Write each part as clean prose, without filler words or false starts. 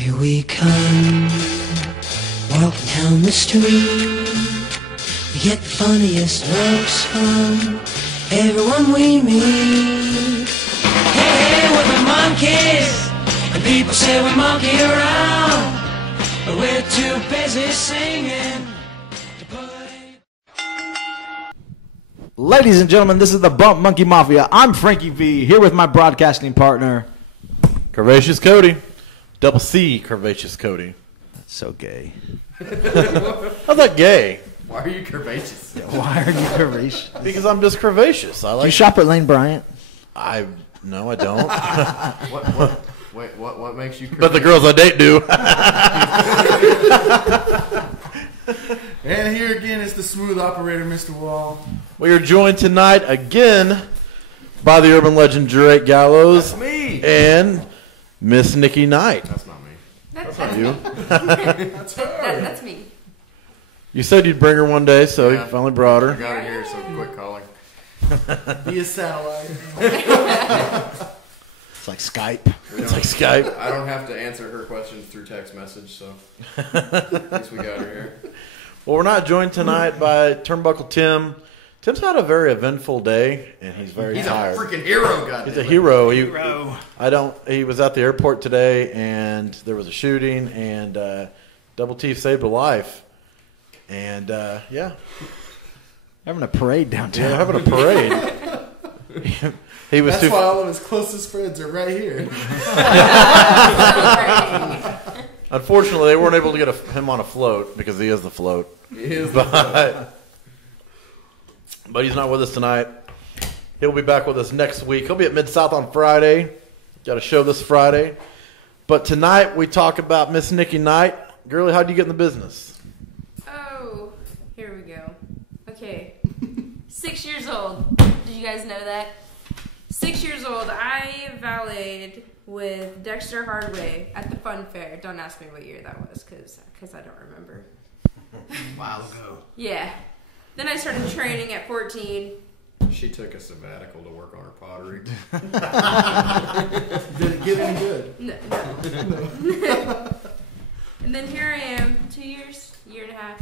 Here we come, walking down the street. We get the funniest looks from everyone we meet. Hey, hey, we're the monkeys, and people say we monkey around, but we're too busy singing to play. Ladies and gentlemen, this is the Bump Monkey Mafia. I'm Frankie V, here with my broadcasting partner, Curvaceous Cody. Double C, Curvaceous Cody. That's so gay. How's that gay? Why are you curvaceous? Why are you curvaceous? Because I'm just curvaceous. I Do you like. shop at Lane Bryant? No, I don't. What makes you curvaceous? But the girls I date do. And here again is the smooth operator, Mr. Wall. We are joined tonight again by the urban legend Drake Gallows. That's me. And Miss Nikki Knight. That's not me. That's You. That's her. That's me. You said you'd bring her one day, so Yeah. you finally brought I her. got her here, so quit calling. Be a satellite. It's like Skype. It's like Skype. I don't have to answer her questions through text message, so at least we got her here. Well, we're not joined tonight by Turnbuckle Tim. Tim's had a very eventful day, and he's very He's tired. a freaking hero, goddamn. He's a hero. He was at the airport today, and there was a shooting, and Double T saved a life. And yeah, Having a parade downtown. yeah, having a parade. He was That's too. why all of his closest friends are right here. Unfortunately, they weren't able to get him on a float because he is the float. He is But he's not with us tonight. He'll be back with us next week. He'll be at Mid-South on Friday. Got a show this Friday. But tonight we talk about Miss Nikki Knight. Girlie, how'd you get in the business? Oh, here we go. Okay. 6 years old. Did you guys know that? 6 years old. I valeted with Dexter Hardway at the fun fair. Don't ask me what year that was, because I don't remember. A while ago. Yeah. Then I started training at 14. She took a sabbatical to work on her pottery. Did it get any good? No. And then here I am, 2 years, year and a half,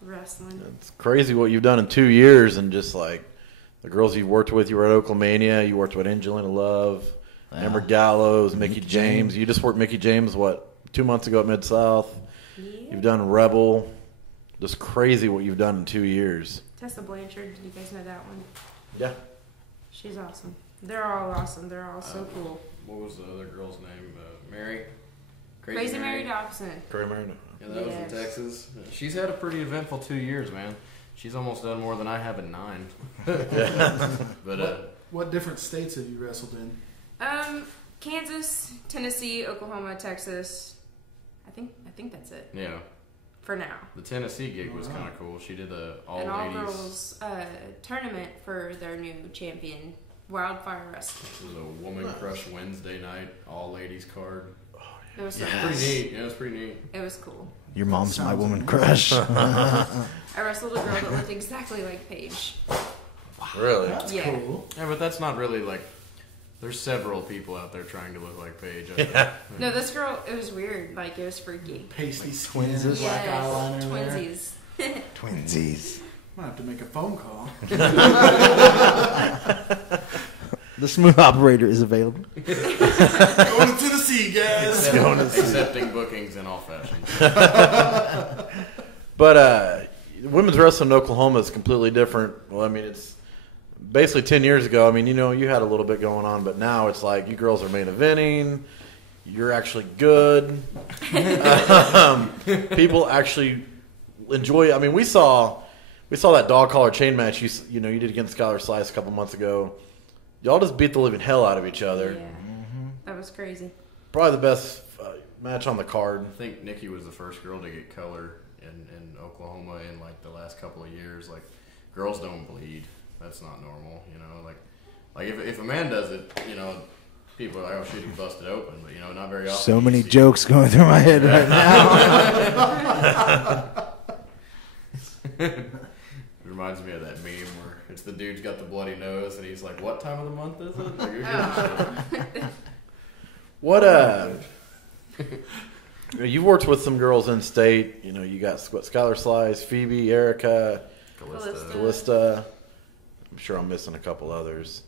wrestling. It's crazy what you've done in 2 years, and just like the girls you've worked with. You were at Oaklamania. You worked with Angelina Love, Amber Gallows, Mickey James. You just worked Mickey James, 2 months ago at Mid-South. Yeah. You've done Rebel. Just crazy what you've done in 2 years. Tessa Blanchard, did you guys know that one? Yeah. She's awesome. They're all awesome. They're all so cool. What was the other girl's name? Mary? Crazy Mary Dobson. Corey Marino. Yeah, that was Yes. in Texas. She's had a pretty eventful 2 years, man. She's almost done more than I have in 9. But What different states have you wrestled in? Kansas, Tennessee, Oklahoma, Texas. I think that's it yeah, for now. the Tennessee gig was kind of cool. She did the An all-ladies. all-girls tournament for their new champion, Wildfire Wrestling. It was a Woman Crush Wednesday night all-ladies card. It was Yeah, so pretty nice. neat. Yeah, it was pretty neat. It was cool. Your mom's my Sounds woman crush. I wrestled a girl that looked exactly like Paige. Really? That's Yeah. cool. Yeah, but that's not really like. There's several people out there trying to look like Paige. No, this girl, it was weird. Like, it was freaky. Pasty skin, Twinsies. black eyeliner there. twinsies. Twinsies. Might have to make a phone call. The smooth operator is available. Going to Tennessee, guys. Accepting bookings in all fashions. But women's wrestling in Oklahoma is completely different. Well, I mean, it's basically 10 years ago. I mean, you had a little bit going on, but now it's like you girls are main eventing. You're actually good. People actually enjoy. I mean, we saw that dog collar chain match you did against Skylar Slice a couple months ago. Y'all just beat the living hell out of each other. Yeah. That was crazy. Probably the best match on the card. I think Nikki was the first girl to get color in Oklahoma in like the last couple of years. Like, girls don't bleed. That's not normal, Like if a man does it, people are like, oh shit, he busted open, but not very often. So you many see- jokes going through my head right now. It reminds me of that meme where it's the dude's got the bloody nose and he's like, "What time of the month is it?" Like, you're good shit. What You've worked with some girls in state. You know, you got Skylar Slice, Phoebe, Erica, Callista. I'm sure I'm missing a couple others.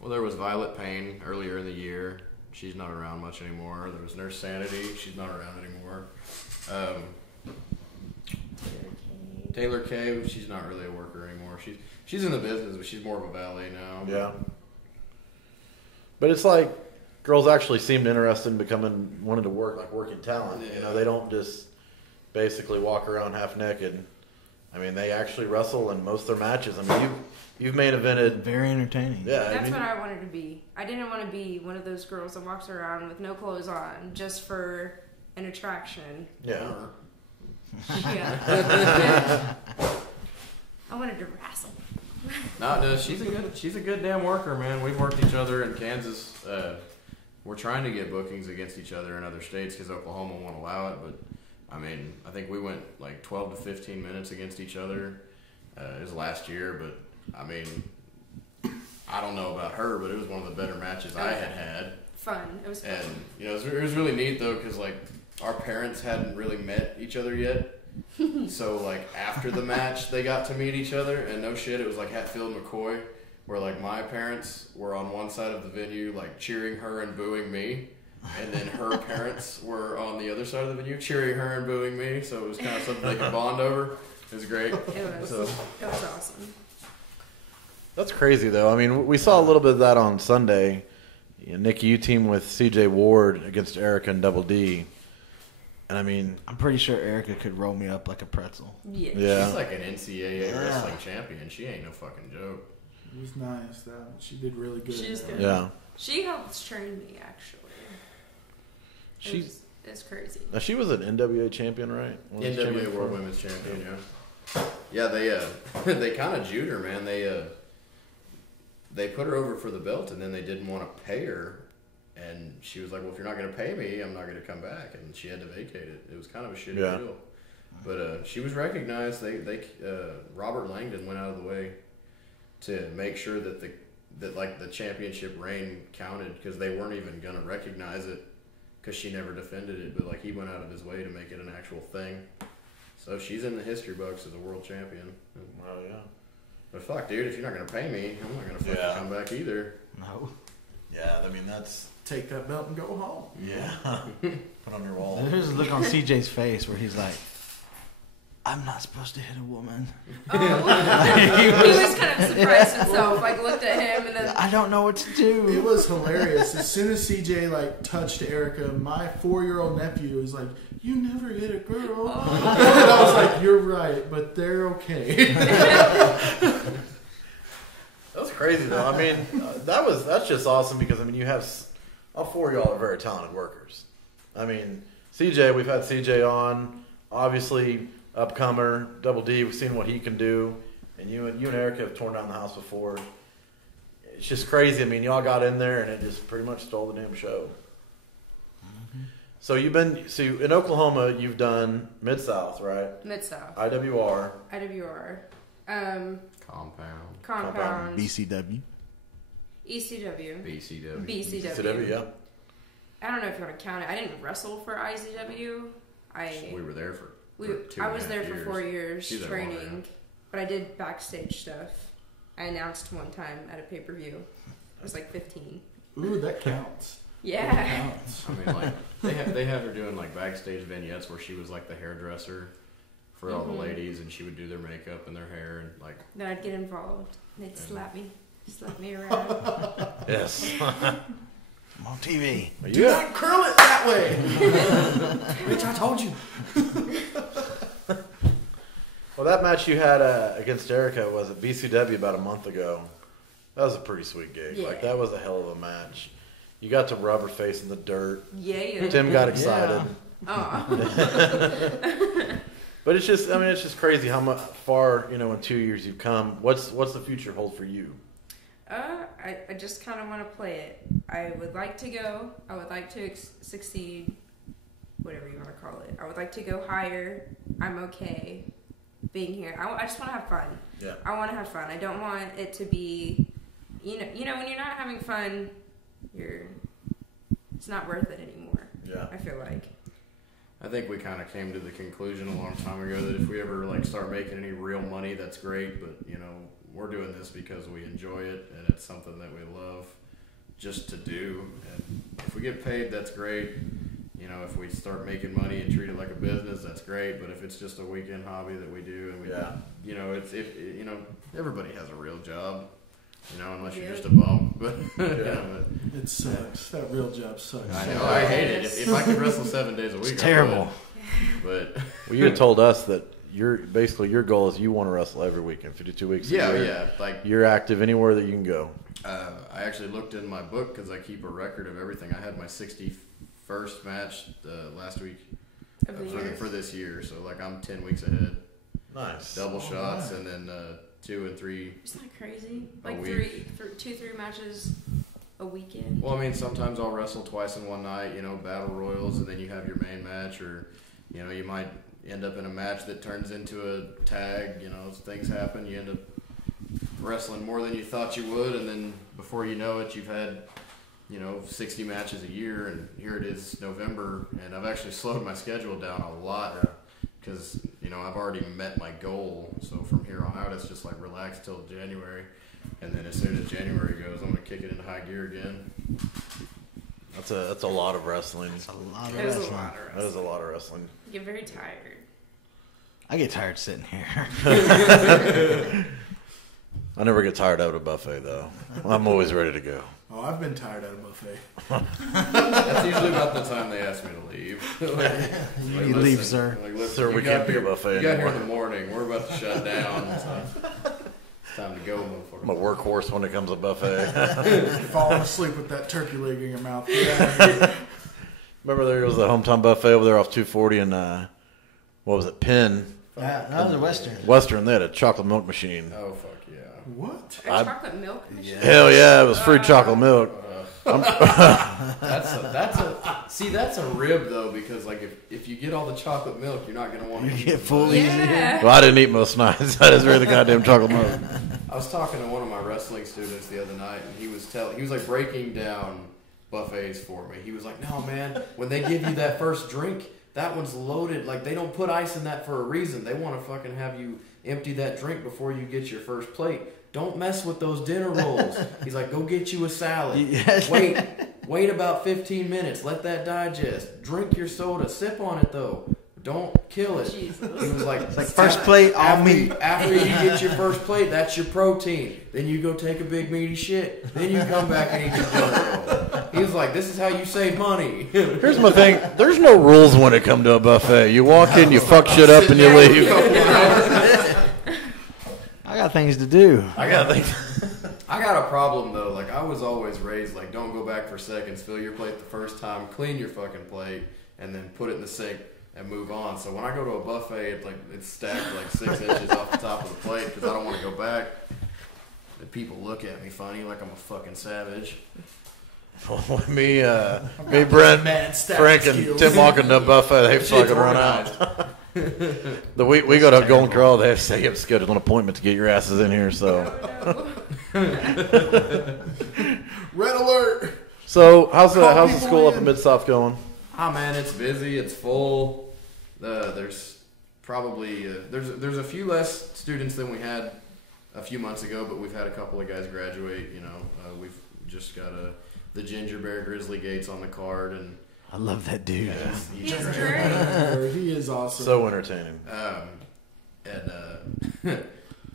Well, there was Violet Payne earlier in the year. She's not around much anymore. There was Nurse Sanity. She's not around anymore. Taylor Kay. She's not really a worker anymore. She's in the business, but she's more of a valet now. Yeah. But it's like girls actually seemed interested in wanting to work, like working talent. Yeah. You know, they don't just basically walk around half naked. I mean, they actually wrestle in most of their matches. I mean, you've main evented. Very entertaining. Yeah, That's what I wanted to be. I didn't want to be one of those girls that walks around with no clothes on just for an attraction. Yeah. Yeah. I wanted to wrestle. No, she's a good damn worker, man. We've worked each other in Kansas. We're trying to get bookings against each other in other states because Oklahoma won't allow it. But I mean, I think we went like 12 to 15 minutes against each other. It was last year, but I mean, I don't know about her, but it was one of the better matches I had. Fun. It was fun. And you know, it was really neat though, because like our parents hadn't really met each other yet. So like after the match, they got to meet each other, and no shit, it was like Hatfield and McCoy, where like my parents were on one side of the venue, like cheering her and booing me, and then her parents were on the other side of the venue, cheering her and booing me. So it was kind of something they could bond over. It was great. It was awesome. That's crazy, though. I mean, we saw a little bit of that on Sunday. You know, Nikki, you teamed with CJ Ward against Erica and Double D. And I mean, I'm pretty sure Erica could roll me up like a pretzel. Yeah. She's like an NCAA wrestling champion. She ain't no fucking joke. It was nice. She did really good. She's good. Yeah. She helped train me, actually. It's crazy. Now, she was an NWA champion, right? NWA World Women's Champion, yeah. Yeah, they kind of Jewed her, man. They put her over for the belt, and then they didn't want to pay her. And she was like, well, if you're not going to pay me, I'm not going to come back. And she had to vacate it. It was kind of a shitty deal. But she was recognized. Robert Langdon went out of the way to make sure that the championship reign counted, because they weren't even going to recognize it because she never defended it. But like he went out of his way to make it an actual thing. So she's in the history books as a world champion. Oh, yeah. But fuck, dude, if you're not going to pay me, I'm not going to fucking come back either. No. Yeah, I mean, that's... Take that belt and go home. Yeah. Put on your wall. There's a look on CJ's face where he's like, I'm not supposed to hit a woman. He was kind of surprised himself. Like, looked at him and then... I don't know what to do. It was hilarious. As soon as CJ like touched Erica, my 4-year-old nephew was like, "You never hit a girl." And I was like, "You're right, but they're okay." That's crazy, though. I mean, that's just awesome because, I mean, you have... All 4 of y'all are very talented workers. I mean, CJ, we've had CJ on. Obviously, upcomer. Double D, we've seen what he can do. And you and Erica have torn down the house before. It's just crazy. I mean, y'all got in there, and it just pretty much stole the damn show. Mm-hmm. So in Oklahoma, you've done Mid-South, right? Mid-South. IWR. Compound. BCW. ECW. BCW. BCW, yeah. I don't know if you want to count it. I didn't wrestle for ICW. We were there for I was there for 4 years training, longer, yeah. but I did backstage stuff. I announced one time at a pay-per-view. I was like 15. Ooh, that counts. Yeah. That counts. I mean, like they have her doing like backstage vignettes where she was like the hairdresser for all the ladies, and she would do their makeup and their hair, and like. Then I'd get involved. And they'd slap me around. Yes. I'm on TV. Do not curl it that way. Bitch, I told you. Well, that match you had against Erica was at BCW about a month ago. That was a pretty sweet gig. Yeah. Like, that was a hell of a match. You got to rub her face in the dirt. Yeah. Tim got excited. But it's just crazy how far, in 2 years you've come. What's the future hold for you? I just kind of want to play it. I would like to go. I would like to succeed, whatever you want to call it. I would like to go higher. I'm okay being here. I just want to have fun. Yeah. I want to have fun. I don't want it to be, when you're not having fun, it's not worth it anymore. Yeah. I feel like. I think we kind of came to the conclusion a long time ago that if we ever like start making any real money, that's great. But you know, we're doing this because we enjoy it and it's something that we love just to do. And if we get paid, that's great. You know, if we start making money and treat it like a business, that's great. But if it's just a weekend hobby that we do, and we, you know, you know, everybody has a real job. You know, unless you're just a bum. But, you know, it sucks. That real job sucks. I know. I hate it. If I could wrestle 7 days a week, It's terrible. I would. But well, you had told us that your goal is you want to wrestle every weekend, 52 weeks. Yeah. Like you're active anywhere that you can go. I actually looked in my book because I keep a record of everything. I had my 61st match last week for this year, so like I'm 10 weeks ahead. Nice. Double shots, and then 2 and 3. Isn't that crazy? A Like week. 3 matches a weekend. Well, I mean, sometimes I'll wrestle twice in one night, you know, battle royals, and then you have your main match, or, you know, you might end up in a match that turns into a tag, you know, things happen, you end up wrestling more than you thought you would, and then before you know it, you've had, you know, 60 matches a year, and here it is November, and I've actually slowed my schedule down a lot, because, you know, I've already met my goal, so from here on out, it's just like relax till January. And then as soon as January goes, I'm going to kick it into high gear again. That's a lot of wrestling. It's a lot of It was a wrestling. lot of That wrestling. is a lot of wrestling. You get very tired. I get tired sitting here. I never get tired out of a buffet though. I'm always ready to go. Oh, I've been tired at a buffet. That's usually about the time they ask me to leave. You leave, sir. Like, listen, Sir, you we got can't be a here- buffet You got here anymore. in the morning. We're about to shut down. So it's time to go, motherfucker. I'm a workhorse when it comes to buffet. Falling asleep with that turkey leg in your mouth. Get out of here. Remember there was the hometown buffet over there off 240 and what was it, Penn? That was a Western. Western, they had a chocolate milk machine. Oh, fuck yeah. What? A chocolate milk machine? Hell yeah, it was free chocolate milk. That's a rib, though, because, like, if you get all the chocolate milk, you're not going to want to You eat get it. full Yeah. Well, I didn't eat most nights. I just really the goddamn chocolate milk. I was talking to one of my wrestling students the other night, and he was like breaking down buffets for me. He was like, "No, man, when they give you that first drink, that one's loaded. Like they don't put ice in that for a reason. They want to fucking have you empty that drink before you get your first plate. Don't mess with those dinner rolls." He's like, "Go get you a salad. Yes. Wait about 15 minutes. Let that digest. Drink your soda. Sip on it though. Don't kill it." Jesus. He was like, Like first plate, all meat. After you get your first plate, that's your protein. Then you go take a big meaty shit. Then you come back and eat your dinner roll. He was like, "This is how you save money." Here's my thing. There's no rules when it comes to a buffet. You walk in, you fuck shit up, and you leave. I got things to do. I gotta think. I got a problem though. Like I was always raised like, don't go back for seconds. Fill your plate the first time. Clean your fucking plate, and then put it in the sink and move on. So when I go to a buffet, it's stacked like 6 inches off the top of the plate because I don't want to go back. And people look at me funny like I'm a fucking savage. me, Brent, Man, stack Frank, and skills. Tim walking to the buffet. They Shit's fucking run organized. out. We go to Golden Corral. They say you have to schedule an appointment to get your asses in here. So, Red alert! so how's the people school up in. in Mid South going? Ah man, it's busy. It's full. There's probably there's a few less students than we had a few months ago, but we've had a couple of guys graduate. You know, we've just got the Ginger Bear Grizzly Gates on the card, and I love that dude. He's great. He is awesome. So entertaining.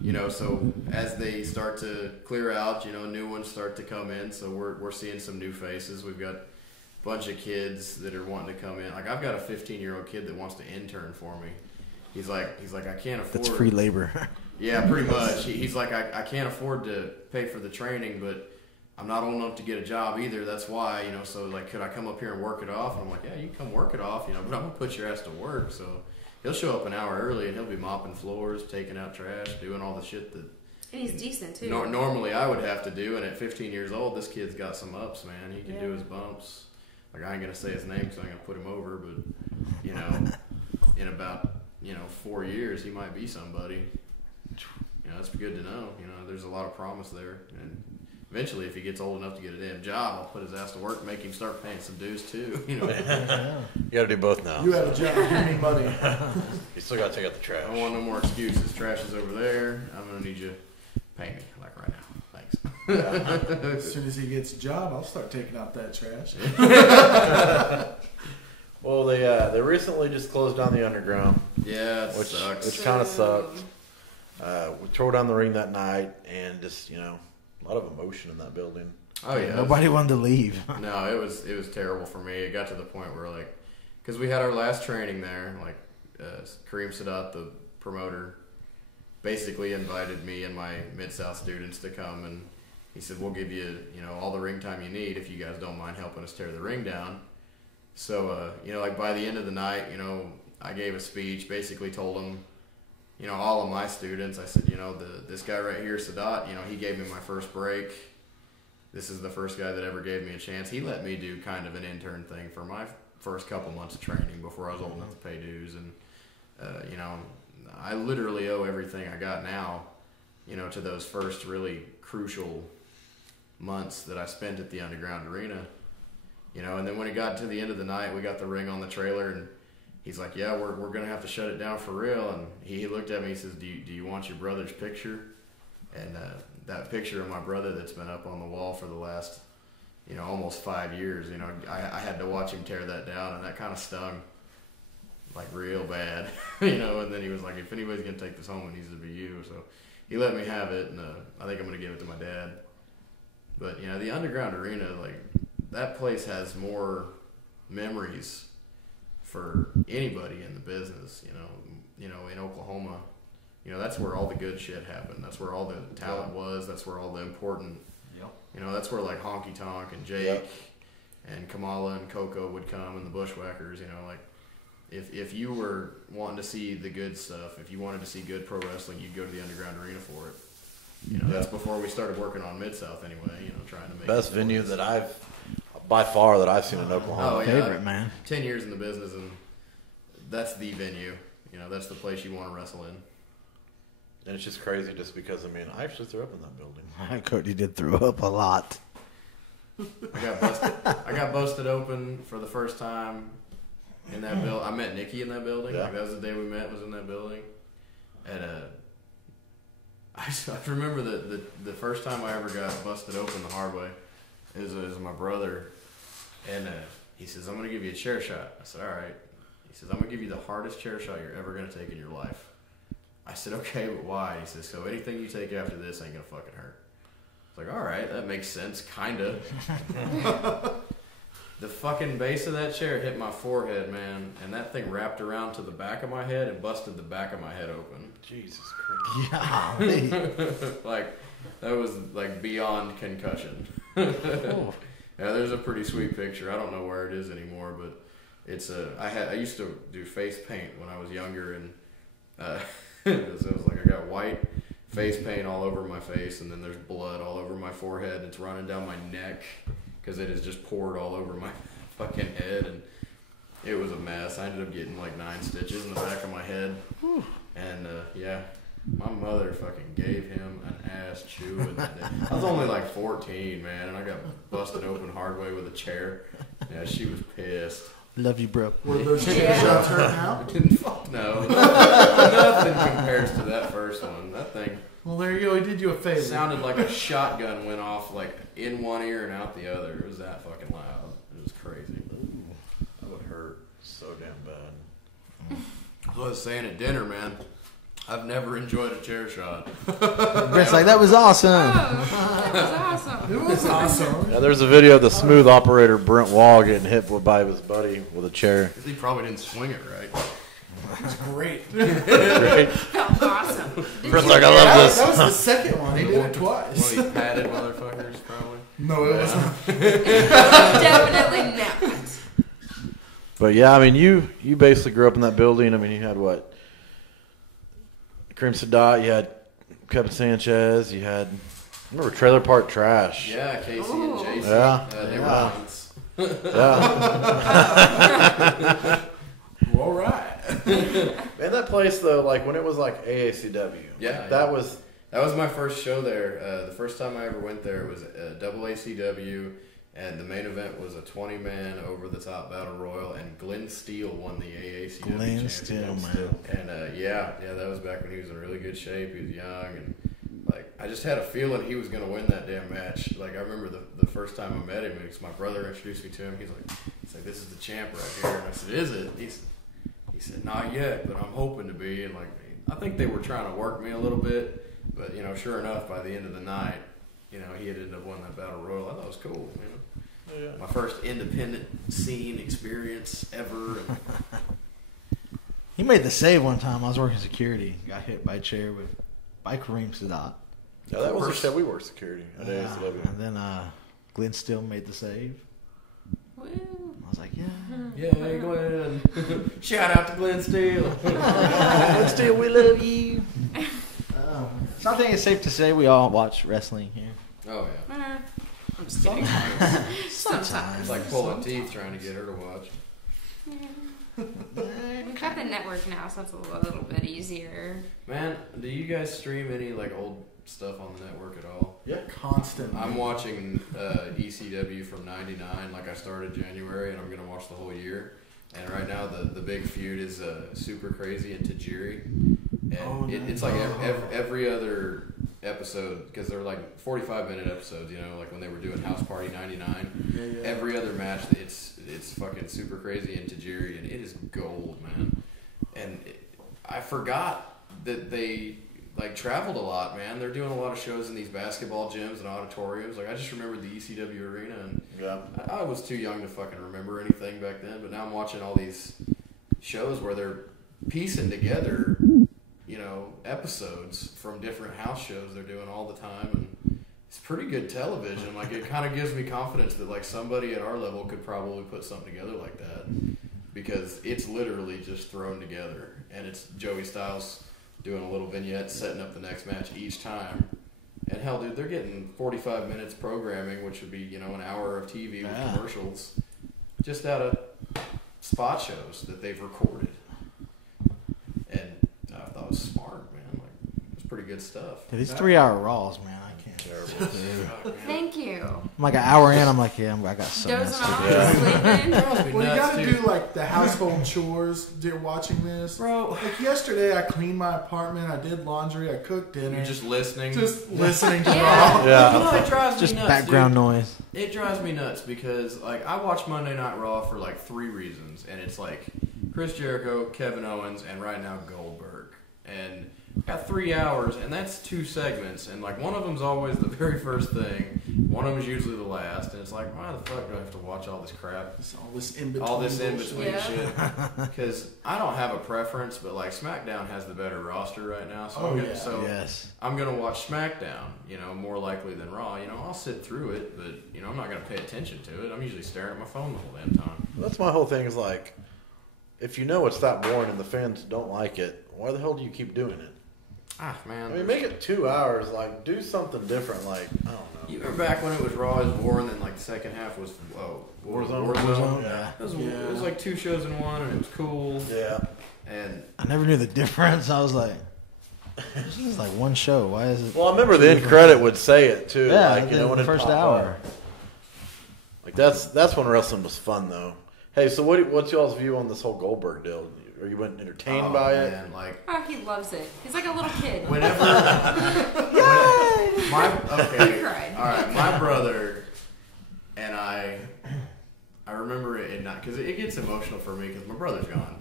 you know, so as they start to clear out, you know, new ones start to come in. So we're seeing some new faces. We've got a bunch of kids that are wanting to come in. Like I've got a 15-year-old kid that wants to intern for me. He's like I can't afford. That's free labor. Yeah, pretty much. He's like I can't afford to pay for the training, but I'm not old enough to get a job either. That's why, you know, so like, could I come up here and work it off? And I'm like, yeah, you can come work it off, you know, but I'm going to put your ass to work. So he'll show up an hour early and he'll be mopping floors, taking out trash, doing all the shit that And he's decent too. normally I would have to do. And at 15 years old, this kid's got some ups, man. He can do his bumps. Like, I ain't going to say his name because I'm going to put him over, but, you know, in about, 4 years, he might be somebody. You know, that's good to know. You know, there's a lot of promise there. And eventually, if he gets old enough to get a damn job, I'll put his ass to work, make him start paying some dues too. You know, You got to do both now. You have a job, give me money. You still got to take out the trash. I don't want no more excuses. Trash is over there. I'm gonna need you to pay me like right now. Thanks. As soon as he gets a job, I'll start taking out that trash. Well, they recently just closed down the underground, Yeah, it which sucks. kind of sucked. We tore down the ring that night, and just a lot of emotion in that building. Oh yeah, Nobody wanted to leave. No, it was terrible for me. It got to the point where because we had our last training there, Kareem Sadat, the promoter, basically invited me and my Mid-South students to come, and he said, we'll give you, all the ring time you need if you guys don't mind helping us tear the ring down. So, by the end of the night, I gave a speech, basically told them, all of my students, I said, this guy right here, Sadat, he gave me my first break. This is the first guy that ever gave me a chance. He let me do kind of an intern thing for my first couple months of training before I was old enough to pay dues. And, I literally owe everything I got now, to those first really crucial months that I spent at the underground arena. And then when it got to the end of the night, we got the ring on the trailer, and he's like, yeah, we're going to have to shut it down for real. And he looked at me, he says, do you want your brother's picture? And that picture of my brother that's been up on the wall for the last, almost 5 years, I had to watch him tear that down, and that kind of stung, real bad, And then he was like, if anybody's going to take this home, it needs to be you. So he let me have it, and I think I'm going to give it to my dad. But, the underground arena, that place has more memories for anybody in the business, in Oklahoma. That's where all the good shit happened. That's where all the talent was. That's where all the important, that's where Honky Tonk and Jake and Kamala and Coco would come, and the Bushwhackers, if you were wanting to see the good stuff, if you wanted to see good pro wrestling, you'd go to the underground arena for it. That's before we started working on Mid-South anyway, trying to make Best venue that by far that I've seen in Oklahoma. Oh, yeah. Favorite, man. 10 years in the business, and that's the venue. That's the place you want to wrestle in. And it's just crazy just because, I actually threw up in that building. Cody did throw up a lot. I got busted open for the first time in that building. I met Nikki in that building. Yeah. That was the day we met, was in that building. And I remember the first time I ever got busted open the hard way is my brother. And he says, I'm going to give you a chair shot. I said, all right. He says, I'm going to give you the hardest chair shot you're ever going to take in your life. I said, okay, but why? He says, so anything you take after this ain't going to fucking hurt. I was like, all right, that makes sense, kind of. The fucking base of that chair hit my forehead, man, and that thing wrapped around to the back of my head and busted the back of my head open. Jesus Christ. Yeah. That was beyond concussion. Oh. Yeah, there's a pretty sweet picture. I don't know where it is anymore, but it's I used to do face paint when I was younger, and it was I got white face paint all over my face, and then there's blood all over my forehead, and it's running down my neck because it has just poured all over my fucking head, and it was a mess. I ended up getting 9 stitches in the back of my head, and my mother fucking gave him an ass chewing that day. I was only 14, man, and I got busted open hard way with a chair. Yeah, she was pissed. Love you, bro. Were those chair shots hurting out? Fuck no. Nothing compares to that first one. That thing Well, there you go. He did you a favor. sounded like a shotgun went off in one ear and out the other. It was that fucking loud. It was crazy. That would hurt so damn bad. I was saying at dinner, man, I've never enjoyed a chair shot. Brett's that was awesome. Oh, that was awesome. It was awesome. Yeah, there's a video of the smooth operator Brent Wall getting hit by his buddy with a chair. He probably didn't swing it right. It's great. Great. That was awesome. Brent's I love this. That was the second one. He did it twice. One of these padded motherfuckers, probably. No, it wasn't. Definitely not. But yeah, you basically grew up in that building. You had what? Kareem Sadat, you had Kevin Sanchez, you had, remember Trailer Park Trash. Yeah, Casey Ooh. and Jason. Yeah. They were Yeah. friends. Yeah. All right. Man, that place though, when it was AACW, Yeah, that yeah. was That was my first show there. The first time I ever went there, it was double ACW, and the main event was a 20-man over-the-top battle royal, and Glenn Steele won the AACW Glenn Steele, man. And yeah, that was back when he was in really good shape. He was young, and like I just had a feeling he was going to win that damn match. Like I remember the first time I met him, because my brother introduced me to him. He's like, this is the champ right here, and I said, is it? He said, not yet, but I'm hoping to be. And like, I think they were trying to work me a little bit. But, sure enough, by the end of the night, he had ended up winning that battle royal. I thought it was cool, Yeah. My first independent scene experience ever. He made the save one time. I was working security. Got hit by a chair by Kareem Sadat. Yeah, that was said we worked security at Yeah. ASW. And then Glenn Steele made the save. Woo. I was like, yeah. Yeah, Glenn. Shout out to Glenn Steele. Glenn Steele, we love you. So I think it's safe to say we all watch wrestling here. Oh, yeah. I'm just kidding. Sometimes. It's like pulling teeth trying to get her to watch. We've got the network now, so it's a little bit easier. Man, do you guys stream any like old stuff on the network at all? Yeah, constant. I'm watching ECW from '99, like I started January, and I'm gonna watch the whole year. And right now, the big feud is Super Crazy and Tajiri, and it's like every other episode, because they're like 45-minute episodes. Like when they were doing House Party '99. Yeah. Every other match, it's fucking Super Crazy and Tajiri, and it is gold, man. And I forgot that they like traveled a lot, man. They're doing a lot of shows in these basketball gyms and auditoriums. Like I just remembered the ECW arena, and I was too young to fucking remember anything back then. But now I'm watching all these shows where they're piecing together, episodes from different house shows they're doing all the time, and it's pretty good television. Like it kind of gives me confidence that like somebody at our level could probably put something together like that, because it's literally just thrown together, and it's Joey Styles doing a little vignette, setting up the next match each time. And hell, dude, they're getting 45 minutes programming, which would be, an hour of TV with commercials, just out of spot shows that they've recorded. And I thought it was smart, man. Like, it's pretty good stuff. Yeah, these 3-hour Raws, man, I can't. Thank you. I'm like an hour in, I'm like, I got so much Dozing to off, do. sleeping. Well, you gotta do like the household chores. They're watching this, Bro. Like yesterday, I cleaned my apartment. I did laundry. I cooked dinner. You're just listening. Just listening to Yeah. Raw. Yeah. It drives Just me nuts, background dude. noise. It drives me nuts because, like, I watch Monday Night Raw for, like, 3 reasons. And it's, like, Chris Jericho, Kevin Owens, and right now Goldberg. And got 3 hours, and that's 2 segments. And, like, one of them's always the very first thing. One of them's usually the last. And it's like, why the fuck do I have to watch all this crap? All this in between. All this in between Yeah. shit. Because I don't have a preference, but, like, SmackDown has the better roster right now. So, Yes. I'm going to watch SmackDown, more likely than Raw. I'll sit through it, but, I'm not going to pay attention to it. I'm usually staring at my phone the whole damn time. That's my whole thing is like, if you know it's that boring and the fans don't like it, why the hell do you keep doing it? Ah, man. I mean, make it 2 hours. Like, do something different. Like, I don't know. You remember back when it was Raw as War, and then, like, the second half was, Warzone. Yeah. It was like 2 shows in one, and it was cool. Yeah. And I never knew the difference. I was like, this is like one show. Why is it? Well, I remember the end credit would say it too. Yeah, like, when the it first popped hour. up. Like that's when wrestling was fun though. Hey, so what's y'all's view on this whole Goldberg deal? Are you entertained by it? man, like, Oh, he loves it. He's like a little kid. whenever He cried. all right, my brother and I remember it, and not because it gets emotional for me because my brother's gone.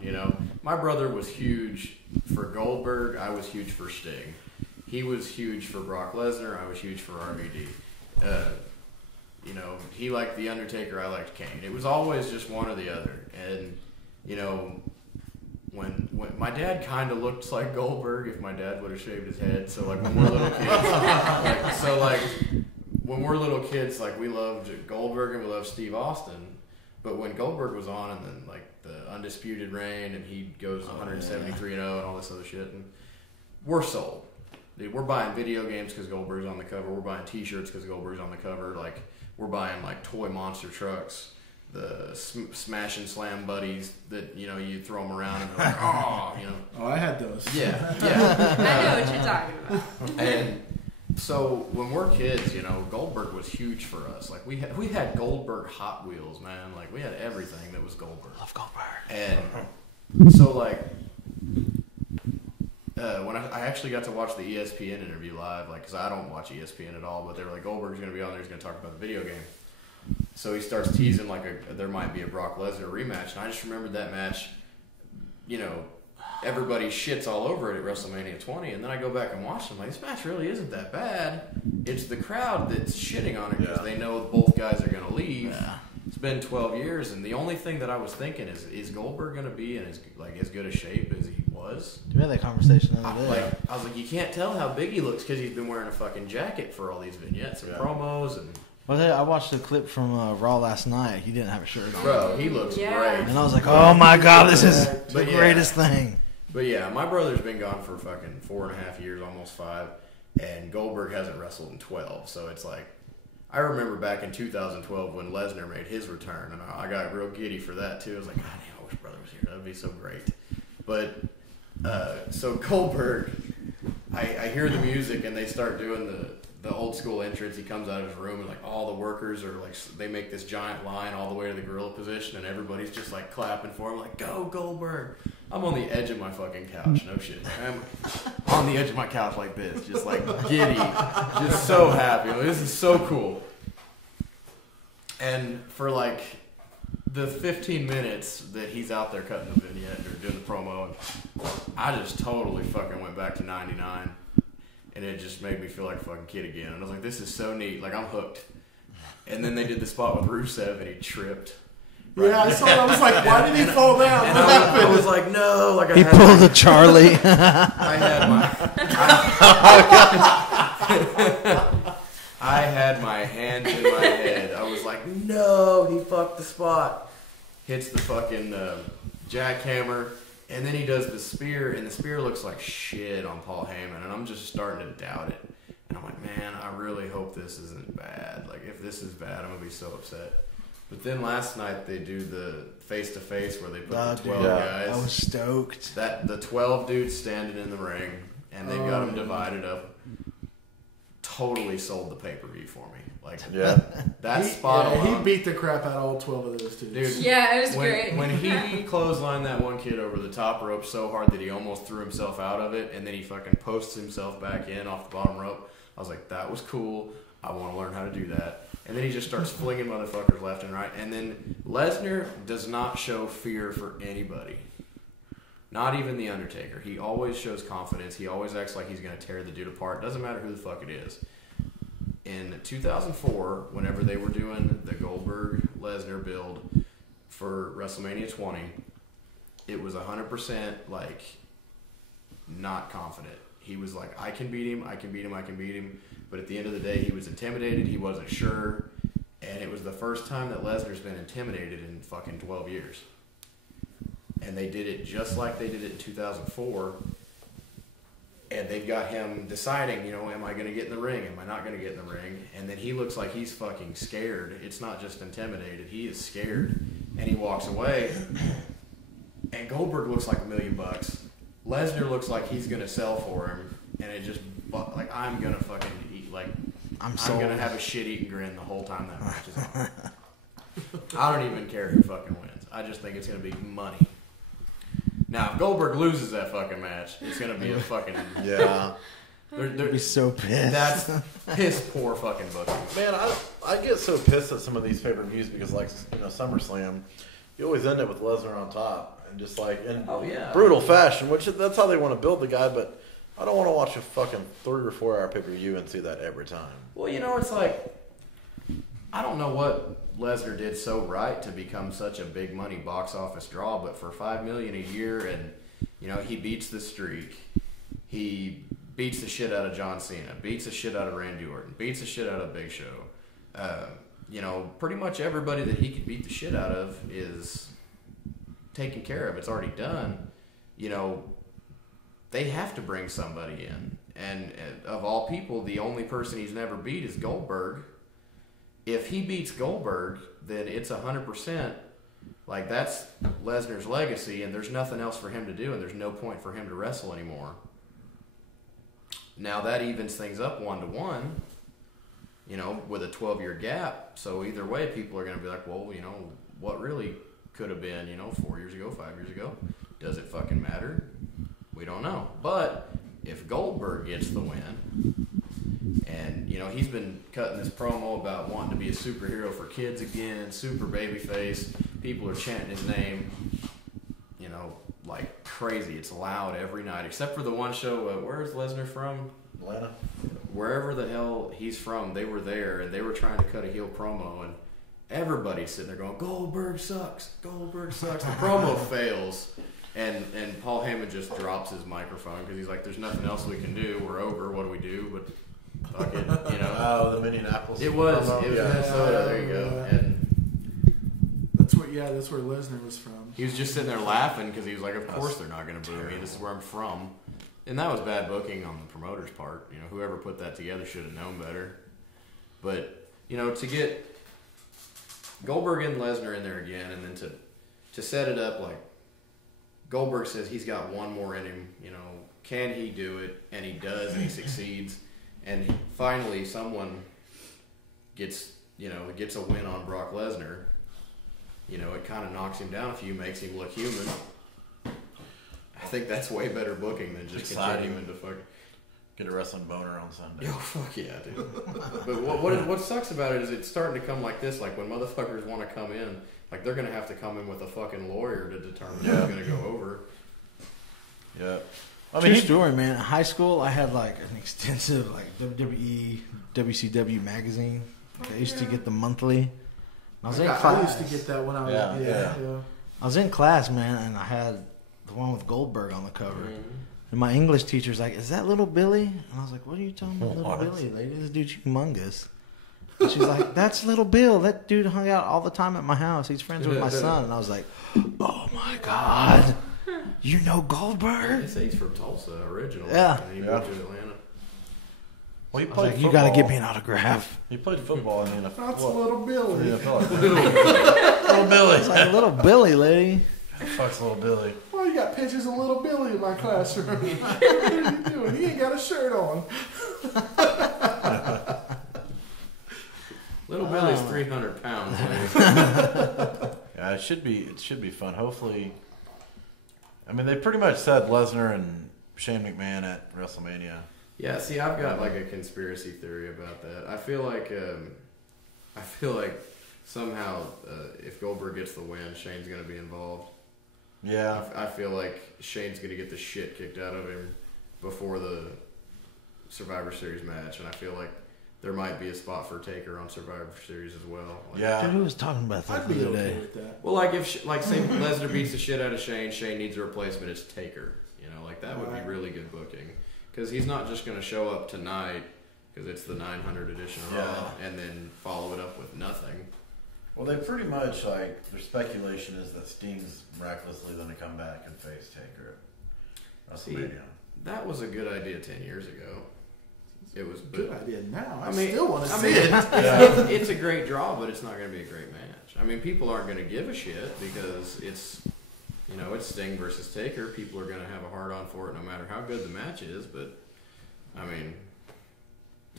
My brother was huge for Goldberg. I was huge for Sting. He was huge for Brock Lesnar. I was huge for RVD. He liked The Undertaker. I liked Kane. It was always just one or the other. And when my dad kind of looked like Goldberg if my dad would have shaved his head. So like when we're little kids, when we're little kids, like we loved Goldberg and we loved Steve Austin. But when Goldberg was on, and then like the undisputed reign, and he goes 173-0 and all this other shit, and we're sold. Dude, we're buying video games because Goldberg's on the cover. We're buying T-shirts because Goldberg's on the cover. Like we're buying like toy monster trucks smash and slam buddies that you throw them around and they're like, oh, Oh, I had those. Yeah. I know what you're talking about. And so when we're kids, Goldberg was huge for us. Like we had Goldberg Hot Wheels, man. Like we had everything that was Goldberg. Love Goldberg. And so like when I actually got to watch the ESPN interview live, like because I don't watch ESPN at all, but they were like, Goldberg's going to be on there. He's going to talk about the video game. So he starts teasing like there might be a Brock Lesnar rematch, and I just remembered that match. Everybody shits all over it at WrestleMania 20, and then I go back and watch them. Like, this match really isn't that bad. It's the crowd that's shitting on it because they know both guys are going to leave. Yeah. It's been 12 years, and the only thing that I was thinking is Goldberg going to be in as good a shape as he was? We had that conversation the other day. I was like, you can't tell how big he looks because he's been wearing a fucking jacket for all these vignettes and promos and. Well, I watched a clip from Raw last night. He didn't have a shirt on. Bro, he looks great. And I was like, oh my God, this is the greatest thing. But yeah, my brother's been gone for fucking 4.5 years, almost 5, and Goldberg hasn't wrestled in 12. So it's like, I remember back in 2012 when Lesnar made his return, and I got real giddy for that too. I was like, God damn, I wish brother was here. That would be so great. But so Goldberg, I hear the music and they start doing the old school entrance. He comes out of his room and like all the workers are like, they make this giant line all the way to the gorilla position, and everybody's just like clapping for him, like, go Goldberg. I'm on the edge of my fucking couch, no shit. I'm on the edge of my couch like this, just like giddy, just so happy. Like, this is so cool. And for like the 15 minutes that he's out there cutting the vignette or doing the promo, I just totally fucking went back to 99. And it just made me feel like a fucking kid again. And I was like, this is so neat. Like, I'm hooked. And then they did the spot with Rusev, and he tripped. Right. Yeah, I saw it. I was like, why did he fall down? And What happened? I was like, no. Like, He pulled a Charlie. I had my hands in my head. I was like, no, he fucked the spot. Hits the fucking jackhammer. And then he does the spear, and the spear looks like shit on Paul Heyman, and I'm just starting to doubt it. And I'm like, man, I really hope this isn't bad. Like, if this is bad, I'm going to be so upset. But then last night they do the face-to-face where they put the 12 guys. I was stoked. The 12 dudes standing in the ring, and they've got them divided up. Totally sold the pay-per-view for me. Like, that spot alone. He beat the crap out of all 12 of those dudes. Dude, yeah, it was great. When he clotheslined that one kid over the top rope so hard that he almost threw himself out of it, and then he fucking posts himself back in off the bottom rope, I was like, that was cool. I want to learn how to do that. And then he just starts flinging motherfuckers left and right. And then Lesnar does not show fear for anybody. Not even The Undertaker. He always shows confidence. He always acts like he's going to tear the dude apart. Doesn't matter who the fuck it is. In 2004, whenever they were doing the Goldberg-Lesnar build for WrestleMania 20, it was 100% like not confident. He was like, I can beat him, I can beat him, I can beat him. But at the end of the day, he was intimidated. He wasn't sure. And it was the first time that Lesnar's been intimidated in fucking 12 years. And they did it just like they did it in 2004. And they've got him deciding, am I going to get in the ring? Am I not going to get in the ring? And then he looks like he's fucking scared. It's not just intimidated. He is scared. And he walks away. And Goldberg looks like $1 million. Lesnar looks like he's going to sell for him. And it just, like, I'm going to fucking eat. Like, I'm going to have a shit-eating grin the whole time that match is on. I don't even care who fucking wins. I just think it's going to be money. Now, if Goldberg loses that fucking match, it's going to be a fucking... Yeah. I'd be so pissed. That's piss poor fucking booking. Man, I get so pissed at some of these pay-per-views because, like, SummerSlam, you always end it with Lesnar on top. And just, like, in brutal fashion, which that's how they want to build the guy, but I don't want to watch a fucking 3 or 4 hour pay-per-view and see that every time. Well, it's like... I don't know what Lesnar did so right to become such a big money box office draw, but for $5 million a year, and he beats the streak, he beats the shit out of John Cena, beats the shit out of Randy Orton, beats the shit out of Big Show. Pretty much everybody that he could beat the shit out of is taken care of. It's already done. They have to bring somebody in, and of all people, the only person he's never beat is Goldberg. if he beats Goldberg, then it's 100%. Like, that's Lesnar's legacy, and there's nothing else for him to do, and there's no point for him to wrestle anymore. Now, that evens things up 1-1, you know, with a 12-year gap. So either way, people are going to be like, well, you know, what really could have been, you know, 4 years ago, 5 years ago? Does it fucking matter? We don't know. But if Goldberg gets the win, and, you know, he's been cutting this promo about wanting to be a superhero for kids again, super babyface. People are chanting his name, you know, like crazy. It's loud every night, except for the one show. Where is Lesnar from? Atlanta. Wherever the hell he's from, they were there, and they were trying to cut a heel promo, and everybody's sitting there going, Goldberg sucks. Goldberg sucks. The promo fails, and Paul Heyman just drops his microphone because he's like, there's nothing else we can do. We're over. What do we do? But fuck it, you know. Oh, the Minneapolis. It was promo. Minnesota. There you go. And that's where Lesnar was from. he was just sitting there laughing because he was like, of course they're not going to boo me. This is where I'm from. And that was bad booking on the promoter's part. You know, whoever put that together should have known better. But, you know, to get Goldberg and Lesnar in there again, and then to set it up like Goldberg says he's got one more in him, you know, can he do it? And he does, and he succeeds. And finally someone gets a win on Brock Lesnar. You know, it kind of knocks him down a few, makes him look human. I think that's way better booking than just continuing to fuck. Get a wrestling boner on Sunday. Oh, fuck yeah, dude. But what sucks about it is it's starting to come like this. Like, when motherfuckers want to come in, like, they're going to have to come in with a fucking lawyer to determine who's going to go over. Yeah. I mean, true story, man. In high school, I had, like, an extensive, like, WWE, WCW magazine. I used to get the monthly. I was in class. I used to get that when I was Yeah. I was in class, man, and I had the one with Goldberg on the cover. Mm-hmm. And my English teacher's like, is that little Billy? And I was like, what are you talking about, little What? Billy, lady? This dude's humongous. And she's like, that's little Bill. That dude hung out all the time at my house. He's friends with my son. And I was like, oh, my God. You know Goldberg? They say he's from Tulsa originally. Yeah. And he moved to Atlanta. Well, he I was played like, football. you got to give me an autograph. He played football in the NFL. That's little Billy. Little Billy. It's like, little Billy, lady. Fuck's little Billy. Well, you got pictures of little Billy in my classroom. What are you doing? He ain't got a shirt on. Little Billy's 300 pounds. Yeah, it should be fun. Hopefully, I mean, they pretty much said Lesnar and Shane McMahon at WrestleMania. Yeah, see, I've got like a conspiracy theory about that. I feel like somehow if Goldberg gets the win, Shane's going to be involved. Yeah, I feel like Shane's going to get the shit kicked out of him before the Survivor Series match, and I feel like there might be a spot for Taker on Survivor Series as well. Like, yeah. Dude, who was talking about that I'd the be other okay day? with that. Well, like if say Lesnar beats the shit out of Shane needs a replacement. It's Taker. You know, like that would be Right. really good booking because he's not just going to show up tonight because it's the 900 edition of Raw and then follow it up with nothing. Well, they pretty much, like, their speculation is that Sting's miraculously going to come back and face Taker at WrestleMania. That was a good idea 10 years ago. It was Good idea now. I mean, still want to see it. it. It's a great draw, but it's not going to be a great match. I mean, people aren't going to give a shit because it's Sting versus Taker. People are going to have a hard on for it no matter how good the match is. But, I mean,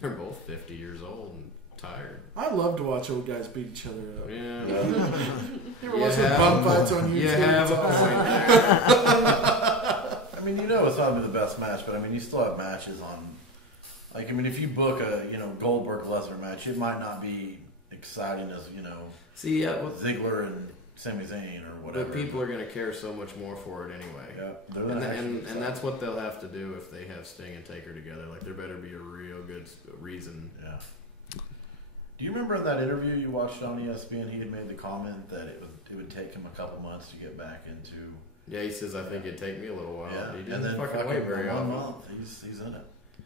they're both 50 years old and tired. I love to watch old guys beat each other up. Yeah. You ever watch the bum fights on YouTube? You have a point there. I mean, it's not going to be the best match, but, I mean, you still have matches on. Like, I mean, if you book a, Goldberg-Lesnar match, it might not be exciting as, See, Ziggler and Sami Zayn or whatever. but people are going to care so much more for it anyway. Yeah, they're gonna And that's what they'll have to do if they have Sting and Taker together. Like, there better be a real good reason. Yeah. Do you remember in that interview you watched on ESPN, he had made the comment that it would take him a couple months to get back into... Yeah, he says, I think it'd take me a little while. Yeah, He and didn't then fucking wait very 1 often. month, he's in it.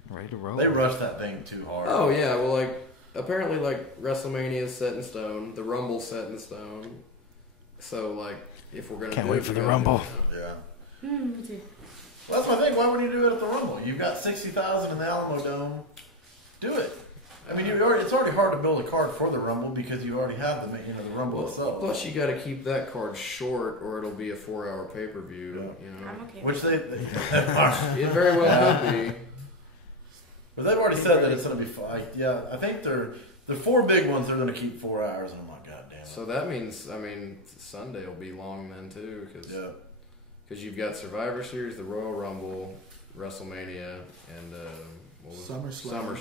Ready to roll. They rushed that thing too hard. Oh, yeah. Well, like, apparently, like, WrestleMania is set in stone. The Rumble's set in stone. So, like, if we're going to Can't do wait it, for we the gotta Rumble. do it. Yeah. Me too. Well, that's my thing. Why would you do it at the Rumble? You've got 60,000 in the Alamo Dome. Do it. I mean, it's already hard to build a card for the Rumble because you already have the Rumble itself. Plus, you got to keep that card short, or it'll be a 4-hour pay-per-view. Yeah. You know, I'm okay. Which they it very well could be. But they've already said that it's going to be 5. Yeah, I think the 4 big ones they're going to keep 4 hours, and I'm like, God damn it. So that means, I mean, Sunday will be long then too, because you've got Survivor Series, the Royal Rumble, WrestleMania, and SummerSlam.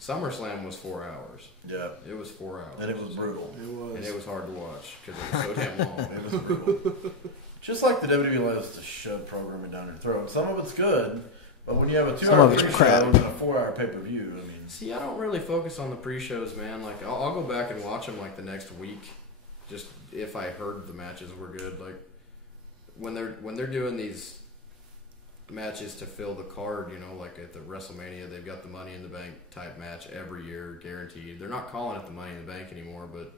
SummerSlam was 4 hours. Yeah, it was 4 hours, and it was brutal. It was, and it was hard to watch because it was so damn long. It was brutal. Just like the WWE loves to shove programming down your throat. Some of it's good, but when you have a 2-hour pre-show and a 4-hour pay-per-view, I mean. See, I don't really focus on the pre-shows, man. Like, I'll go back and watch them like the next week, just if I heard the matches were good. Like, when they're doing these matches to fill the card, you know, like at the WrestleMania, they've got the Money in the Bank type match every year, guaranteed. They're not calling it the Money in the Bank anymore, but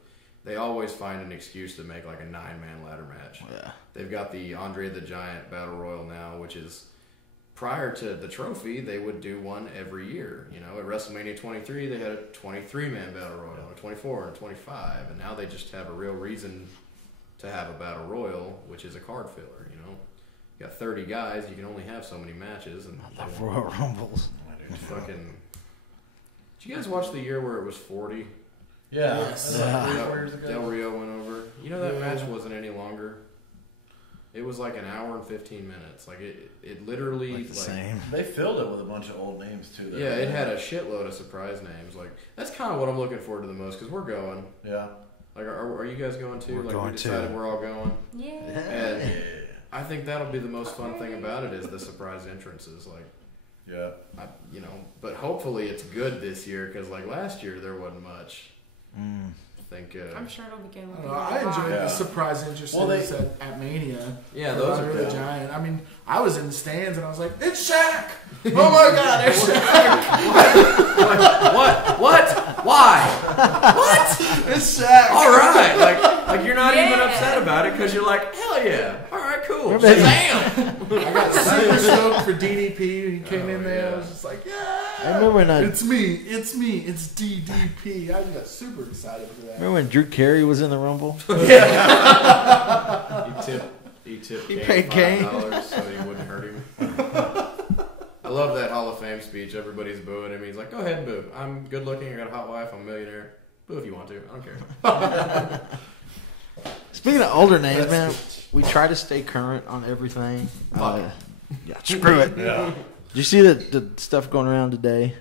they always find an excuse to make like a 9-man ladder match. Yeah. They've got the Andre the Giant Battle Royal now, which is prior to the trophy, they would do one every year. You know, at WrestleMania 23, they had a 23-man Battle Royal, a 24, and a 25, and now they just have a real reason to have a Battle Royal, which is a card filler, you know. You got 30 guys, you can only have so many matches. And I love Royal Rumbles. Fucking. Did you guys watch the year where it was 40? Yeah. Yes. Del Rio went over. You know, that match wasn't any longer. It was like an hour and 15 minutes. Like it literally like the same. They filled it with a bunch of old names too. Yeah, it had a shitload of surprise names. Like that's kind of what I'm looking forward to the most because we're going. Yeah. Like, are you guys going too? We're like going we decided too. we're all going. Yeah. And I think that'll be the most fun thing about it is the surprise entrances. Like, yeah, you know, but hopefully it's good this year because like last year there wasn't much. I think. I'm sure it'll be good. I enjoyed the surprise entrances at Mania. Yeah, those are the good. Giant. I mean, I was in the stands and I was like, "It's Shaq! Oh my God, it's Shaq! What? Why? What? It's Shaq!" All right, like you're not even upset about it because you're like, hell yeah, all right, cool. Damn. I got super stoked for DDP when he came in there. I was just like, yeah. I remember when it's me, it's DDP. I got super excited for that. Remember when Drew Carey was in the Rumble? He tipped He Kane paid Kane. $5 so he wouldn't hurt him. I love that Hall of Fame speech. Everybody's booing him. He's like, go ahead and boo. I'm good looking. I got a hot wife. I'm a millionaire. Boo if you want to. I don't care. Speaking of older names, man, we try to stay current on everything. Yeah, screw it. Yeah. Did you see the stuff going around today?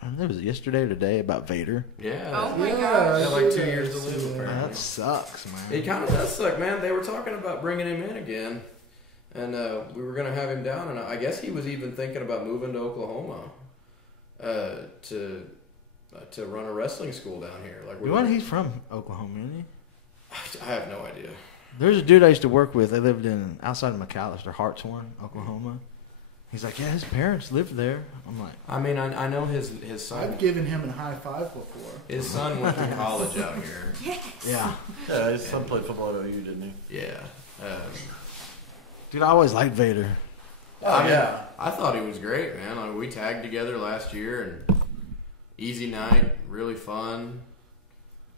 I don't know, was it yesterday or today about Vader? Yeah. Oh my He gosh. got like 2 years to live, apparently. That sucks, man. It kind of does suck, man. They were talking about bringing him in again, and we were going to have him down, and I guess he was even thinking about moving to Oklahoma to run a wrestling school down here. Like, He's from Oklahoma, isn't he? I have no idea. There's a dude I used to work with. They lived outside of McAllister, Hartshorn, Oklahoma. He's like, yeah, his parents lived there. I'm like, I mean, I know his son. I've given him a high five before. His son went to college out here. yeah. Yeah, his son played football at OU, didn't he? Yeah. Dude, I always liked Vader. Yeah. I thought he was great, man. Like, we tagged together last year, and easy night, really fun.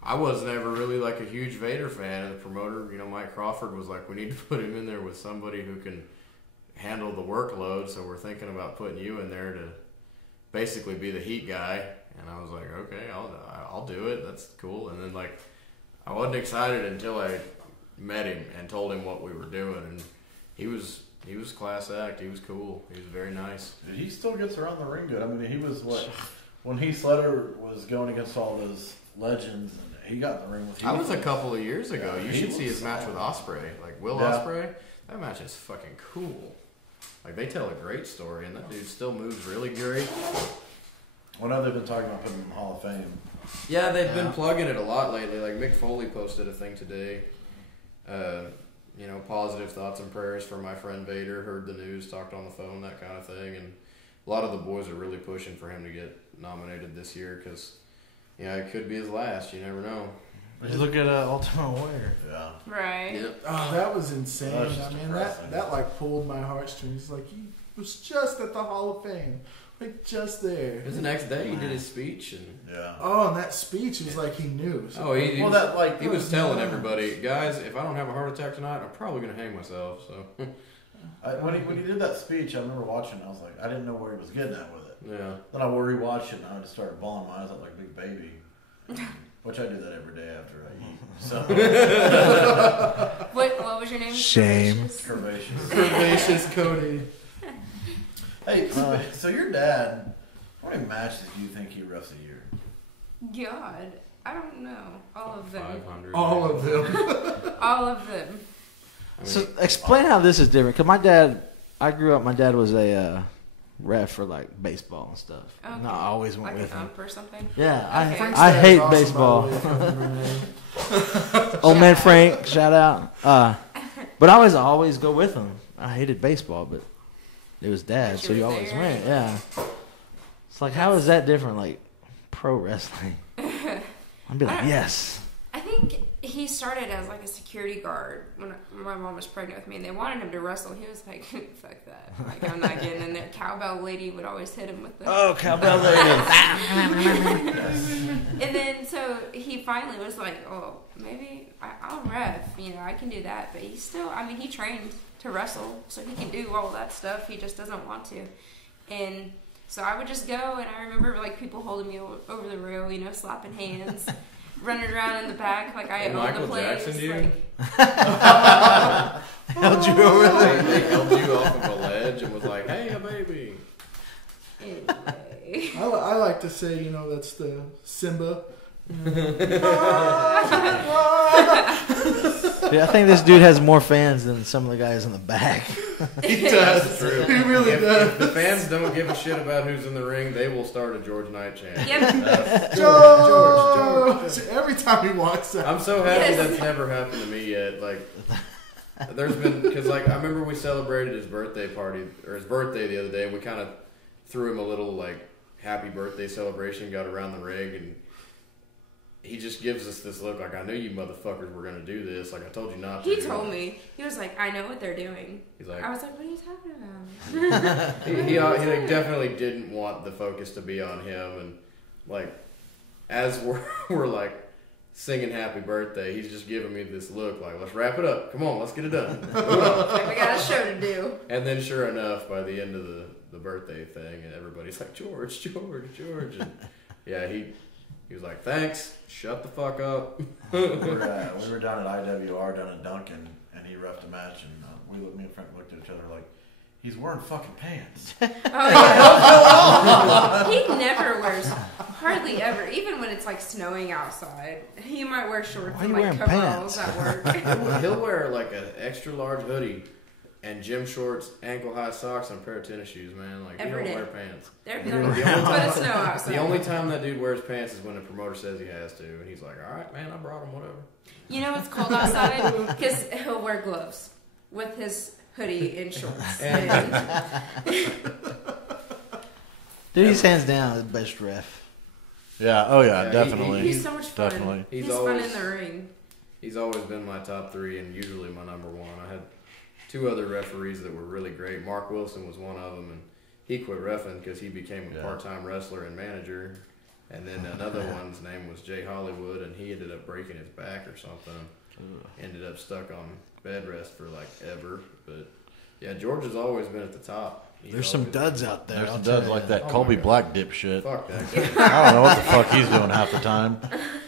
I was never really like a huge Vader fan, and the promoter, Mike Crawford, was like, we need to put him in there with somebody who can handle the workload, so we're thinking about putting you in there to basically be the heat guy. And I was like, okay, I'll do it. That's cool. And then I wasn't excited until I met him and told him what we were doing, and he was class act. He was cool. He was very nice. He still gets around the ring good. I mean, he was when Heath Slater was going against all those legends, and he got in the ring with Heath. That was a couple of years ago. Yeah, you should see his match with Ospreay. Like Will Ospreay. That match is fucking cool. Like, they tell a great story, and that dude still moves really great. Well, now they've been talking about putting him in the Hall of Fame. Yeah, they've been plugging it a lot lately. Like, Mick Foley posted a thing today. Positive thoughts and prayers for my friend Vader. Heard the news, talked on the phone, that kind of thing. And a lot of the boys are really pushing for him to get nominated this year because, it could be his last. You never know. Just look at Ultimate Warrior. Yeah. Right. Yep. Oh, that was insane. That was just I mean, depressing. that pulled my heartstrings. Like, he was just at the Hall of Fame Like, just there. It was the next day he did his speech and. Yeah. Oh, and that speech was like he knew. So. Oh, he Well, was, that, like, he was telling everybody, guys, if I don't have a heart attack tonight, I'm probably gonna hang myself. So. When he did that speech, I remember watching. I was like, I didn't know where he was getting at with it. Yeah. Then I rewatched it, and I just started bawling my eyes out like a big baby, which I do that every day after I eat. So What was your name? Shame. curvaceous. Curvaceous Cody. Hey, so your dad, how many matches do you think he refs a year? God, I don't know. All of them. 500. All of them. All of them. I mean, So explain how this is different. Cause my dad, I grew up. My dad was a ref for like baseball and stuff. Okay. And I always went Like with an him. ump or something. Yeah, Okay. Frank's I dad hate is awesome, baseball. by the way, if I remember his name. Old man Frank, shout out. But I always go with him. I hated baseball, but it was dad, But you so you were always there. went. Yeah. It's like, how is that different? Like pro wrestling. I'd be like, yes. I think he started as like a security guard when my mom was pregnant with me, and they wanted him to wrestle. He was like, "Fuck that! Like, I'm not getting in there." Cowbell lady would always hit him with the. Oh, cowbell lady. And then so he finally was like, "Oh, maybe I'll ref. You know, I can do that." But he still, I mean, he trained to wrestle, so he can do all that stuff. He just doesn't want to. And so I would just go, and I remember like people holding me over the rail, you know, slapping hands. Running around in the back like I Did own Michael the place. Jackson do? Like, Held you over there. They held you off of a ledge and was like, "Hey, a baby." anyway. I like to say, you know, that's the Simba. Yeah, I think this dude has more fans than some of the guys in the back. He does. That's true. He really If does. the fans don't give a shit about who's in the ring, they will start a George Knight chant. Yep. George. Every time he walks out. I'm so happy Yes. that's never happened to me yet. Like, there's been, because like I remember we celebrated his birthday party or his birthday the other day, and we kind of threw him a little like happy birthday celebration. Got around the ring, and he just gives us this look like, "I knew you motherfuckers were gonna do this. Like I told you not to." He told me. He was like, I know what they're doing. He's like, I was like, what are you talking about? he like, definitely didn't want the focus to be on him, and like as we're like singing happy birthday, he's just giving me this look like, let's wrap it up, come on, let's get it done. Like, we got a show to do. And then sure enough, by the end of the birthday thing, and everybody's like, George, and yeah, he was like, thanks, shut the fuck up. we were down at IWR down in Duncan, and he reffed a match, and me and Frank looked at each other like, he's wearing fucking pants. Oh, yeah. He never wears, hardly ever, even when it's like snowing outside. He might wear shorts Why and you like wearing coveralls pants? at work. He'll wear like an extra large hoodie and gym shorts, ankle high socks, and a pair of tennis shoes, man. Like, Every he day. don't wear pants. They're The but only it's time- snow outside. The only time that dude wears pants is when the promoter says he has to, and he's like, all right, man, I brought him, whatever. You know it's cold outside because he'll wear gloves with his hoodie and shorts. And- Dude, he's hands down the best ref. Yeah, oh yeah, Yeah, definitely. He's so much fun. Definitely. He's, He's fun always- in the ring. He's always been my top three and usually my number one. I had two other referees that were really great. Mark Wilson was one of them, and he quit reffing because he became a Yeah. part-time wrestler and manager. And then another one's name was Jay Hollywood, and he ended up breaking his back or something. Ended up stuck on bed rest for like ever. But yeah, George has always been at the top. He's There's some always- duds out there. There's I'll some tell duds you like that Oh Colby my God. Black dipshit. Fuck that guy. I don't know what the fuck he's doing half the time.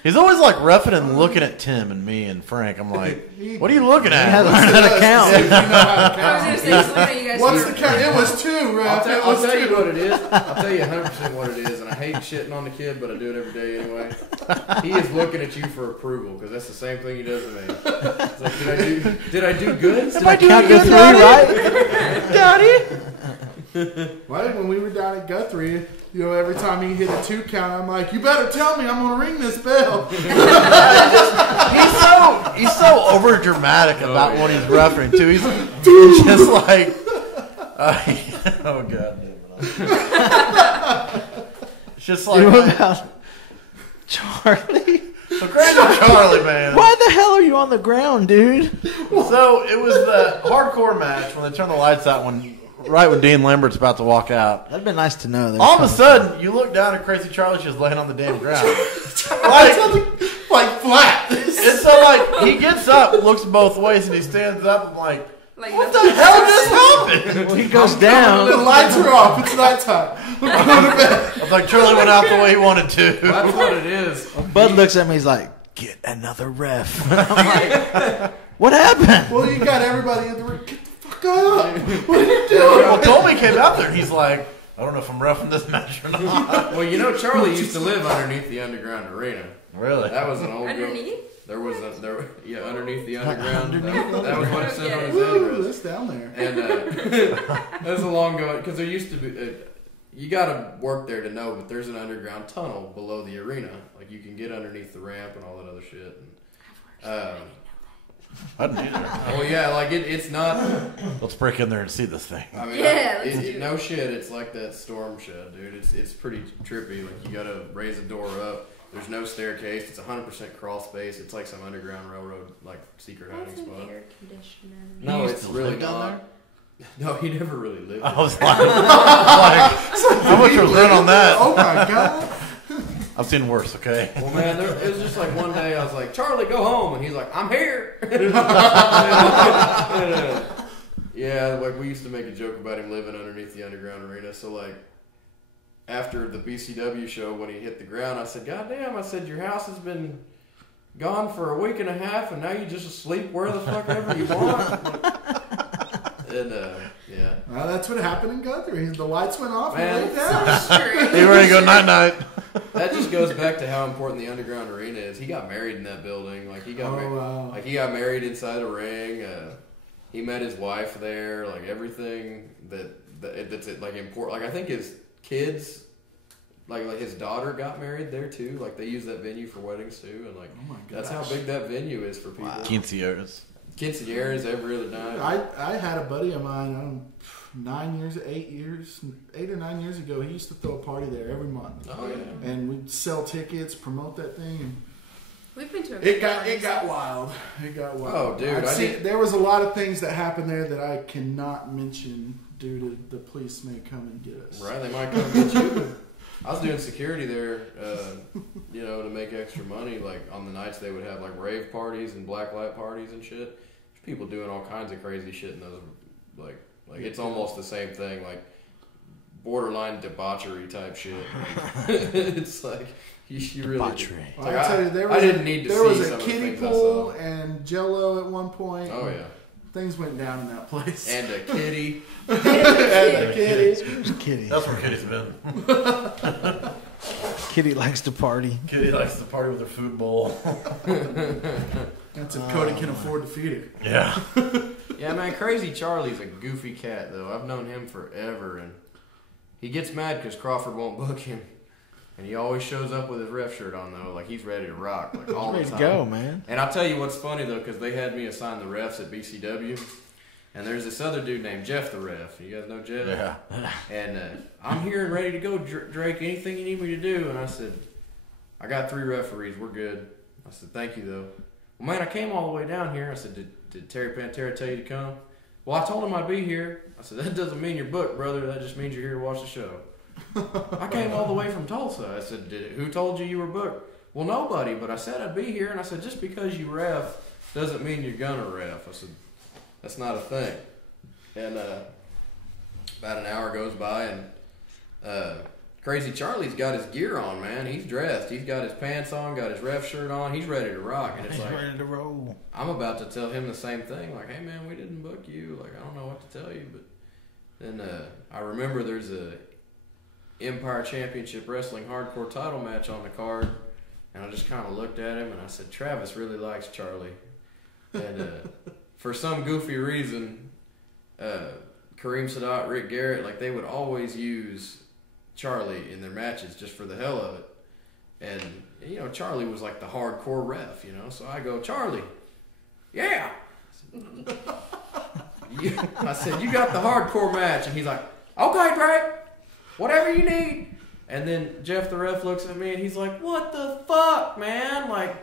He's always like reffing and looking at Tim and me and Frank. I'm like, what are you looking He at? had to learn how to count. You know how to I was count. gonna say, so what are you guys What's doing? the count? It was two, Ref. I'll It was tell you two. what it is. I'll tell you 100% what it is, and I hate shitting on the kid, but I do it every day anyway. He is looking at you for approval because that's the same thing he does to me. It's like, did I do good? Did I count to three right? Daddy? Why when we were down at Guthrie, you know, every time he hit a two count, I'm like, you better tell me I'm gonna ring this bell. He's so over dramatic about what he's referring to. He's just like, oh god damn it. It's just like, You know about Charlie? so crazy Charlie, man. Why the hell are you on the ground, dude? So it was the hardcore match when they turned the lights out when right when Dean Lambert's about to walk out. That'd been nice to know. All of a sudden, you look down at Crazy Charlie just laying on the damn ground. like flat. It's so like, he gets up, looks both ways, and he stands up and like what the nothing hell just happened? Well, he goes down. The lights are off. It's nighttime. We're going to bed. It's like Charlie went out the way he wanted to. That's what it is. Bud looks at me. He's like, "Get another ref." I'm like, "What happened?" Well, you got everybody in the room. Get the fuck up. What are you doing? Well, Colby came out there. He's like, I don't know if I'm roughing this match or not. Well, you know, Charlie used to live underneath the underground arena. Really? That was an old Underneath? Underneath the underground. That was what it said on his Woo, address. that's down there. And that was a long going, because there used to be. You got to work there to know, but there's an underground tunnel below the arena. Like, you can get underneath the ramp and all that other shit. And, I didn't either. well, yeah, like it's not. Let's break in there and see this thing. I mean, Yeah, no shit. It's like that storm shed, dude. It's pretty trippy. Like, you got to raise the door up. There's no staircase. It's 100% crawl space. It's like some underground railroad, like, secret hiding That's an spot. air conditioner. No, used it's to really live down not. No, he never really lived. I was like, how much was rent on that? Oh my god. I've seen worse, okay? Well, man, it was just like one day I was like, Charlie, go home. And he's like, I'm here. Yeah, like we used to make a joke about him living underneath the underground arena. So, like, after the BCW show, when he hit the ground, I said, God damn, I said, your house has been gone for a week and a half, and now you just sleep where the fuck ever you want. And, yeah. Well, that's what happened in Guthrie. The lights went off Man. and laid down. You ready to go night-night? That just goes back to how important the underground arena is. He got married in that building. Like, he got married. Wow. Like, he got married inside a ring. He met his wife there. Like, everything that's like important. Like, I think his kids, like his daughter got married there too. Like, they use that venue for weddings too. And like, Oh my that's how gosh. big that venue is for people. Wow. Quinceañeras. Quinceañeras every other night. I had a buddy of mine, 8 or 9 years ago. He used to throw a party there every month. Oh yeah. And we'd sell tickets, promote that thing, and We've been to a it got wild. It got wild. Oh, dude, There was a lot of things that happened there that I cannot mention due to the police may come and get us. Right, they might come get you. I was doing security there, to make extra money. Like, on the nights they would have like rave parties and black light parties and shit. There's people doing all kinds of crazy shit in those. Like it's almost the same thing. Like, borderline debauchery type shit. It's like you really. Debauchery. It's Well, like, I tell you, I didn't need to there see was some a of the kiddie things I pool saw. and Jello at one point. Oh yeah, Things went down in that place. and a kitty. And a kitty. Kitty. That's where Kitty's been. Kitty likes to party. Kitty likes to party with her food bowl. That's if Cody can afford to feed her. Yeah. Yeah, man, Crazy Charlie's a goofy cat, though. I've known him forever, and he gets mad because Crawford won't book him. And he always shows up with his ref shirt on, though, like he's ready to rock, like all Ready the to time. go, man. And I'll tell you what's funny, though, because they had me assign the refs at BCW, and there's this other dude named Jeff the ref. You guys know Jeff? Yeah. And I'm here and ready to go, Drake. Anything you need me to do? And I said, I got 3 referees. We're good. I said, thank you, though. Well, man, I came all the way down here. I said, did Terry Pantera tell you to come? Well, I told him I'd be here. I said, that doesn't mean you're booked, brother. That just means you're here to watch the show. I came all the way from Tulsa. I said, who told you were booked? Well, nobody, but I said I'd be here. And I said, just because you ref doesn't mean you're going to ref. I said, that's not a thing. And about an hour goes by, and Crazy Charlie's got his gear on, man. He's dressed. He's got his pants on, got his ref shirt on. He's ready to rock. And it's He's like, ready to roll. I'm about to tell him the same thing. Like, hey, man, we didn't book you. Like, I don't know what to tell you. But then I remember there's a Empire Championship Wrestling hardcore title match on the card. And I just kind of looked at him, and I said, Travis really likes Charlie. And for some goofy reason, Kareem Sadat, Rick Garrett, like, they would always use Charlie in their matches just for the hell of it. And, Charlie was like the hardcore ref, So I go, Charlie, yeah. I said, you got the hardcore match. And he's like, okay, Drake, whatever you need. And then Jeff the ref looks at me and he's like, what the fuck, man? Like,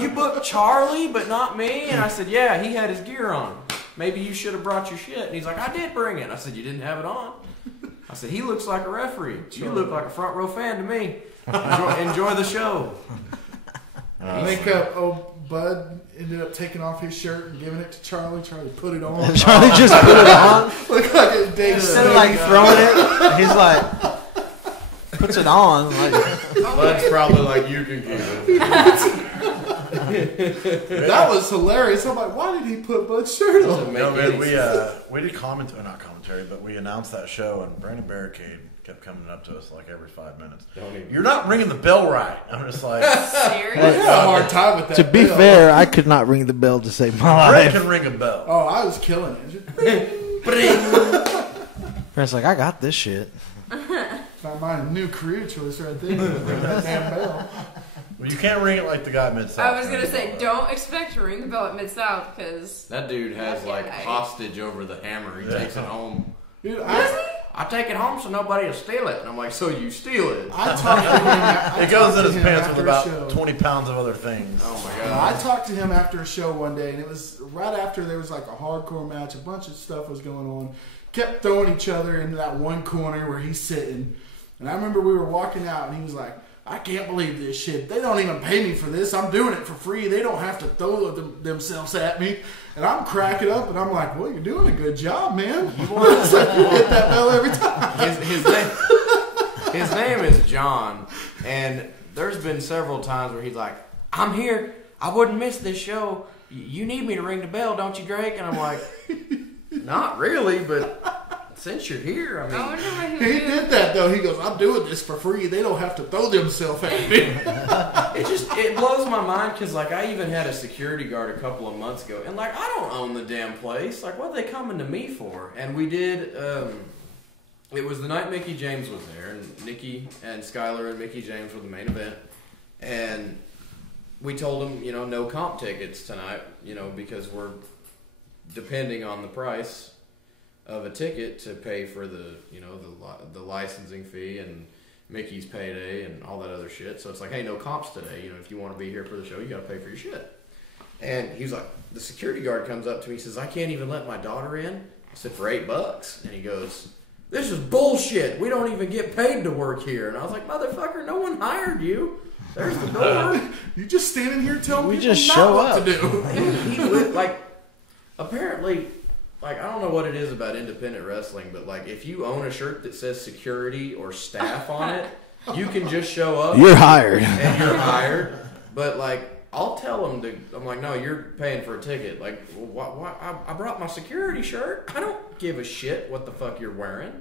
you booked Charlie but not me? And I said, yeah, he had his gear on. maybe you should have brought your shit. And he's like, I did bring it. I said, you didn't have it on? I said, he looks like a referee. You look like a front row fan to me. Enjoy the show. I think Bud ended up taking off his shirt and giving it to Charlie. Charlie put it on. Charlie just put it on. Looked like it did. Instead of like throwing it, he's like puts it on. Like, Bud's probably like, you can keep it. That was hilarious. I'm like, why did he put Bud's shirt on? No, man, we did not commentary, but we announced that show, and Brandon Barricade kept coming up to us like every 5 minutes. You're not ringing the bell right. I'm just like, Serious? I had a hard time with that. to be bell. fair, I could not ring the bell to save my Brandon life. can ring a bell. Oh, I was killing it. Brandon's like, I got this shit. Found mine a new career choice right there. Ring that damn bell. Well, you can't ring it like the guy Mid-South. I was gonna say, don't expect to ring the bell at Mid-South, because That dude has like hostage over the hammer. He takes it home. Dude, I take it home so nobody will steal it. And I'm like, so you steal it? I talked to him. It goes in his pants after with a about show. 20 pounds of other things. Oh my I god. talked to him after a show one day, and it was right after there was like a hardcore match. A bunch of stuff was going on. Kept throwing each other into that one corner where he's sitting. And I remember we were walking out, and he was like, I can't believe this shit. They don't even pay me for this. I'm doing it for free. They don't have to throw themselves at me. And I'm cracking up, and I'm like, well, you're doing a good job, man. You hit that bell every time. His name is John, and there's been several times where he's like, I'm here. I wouldn't miss this show. You need me to ring the bell, don't you, Drake? And I'm like, not really, but since you're here, I I mean. wonder what he He would do. did that, though. He goes, I'm doing this for free. They don't have to throw themselves at me. It blows my mind because, like, I even had a security guard a couple of months ago, and, like, I don't own the damn place. Like, what are they coming to me for? And we did, it was the night Mickey James was there, and Nikki and Skylar and Mickey James were the main event, and we told them, you know, no comp tickets tonight, you know, because we're depending on the price of a ticket to pay for the, you know, the licensing fee and Mickey's payday and all that other shit. So it's like, hey, no comps today. You know, if you want to be here for the show, you got to pay for your shit. And he was like, the security guard comes up to me, he says, I can't even let my daughter in. I said, for $8. And he goes, this is bullshit. We don't even get paid to work here. And I was like, motherfucker, no one hired you. There's the door. You just standing here telling We people just not show what up. to do. He lived, like, apparently, like, I don't know what it is about independent wrestling, but, like, if you own a shirt that says security or staff on it, you can just show up. You're hired. And you're hired. But, like, I'll tell them I'm like, no, you're paying for a ticket. Like, well, I brought my security shirt. I don't give a shit what the fuck you're wearing.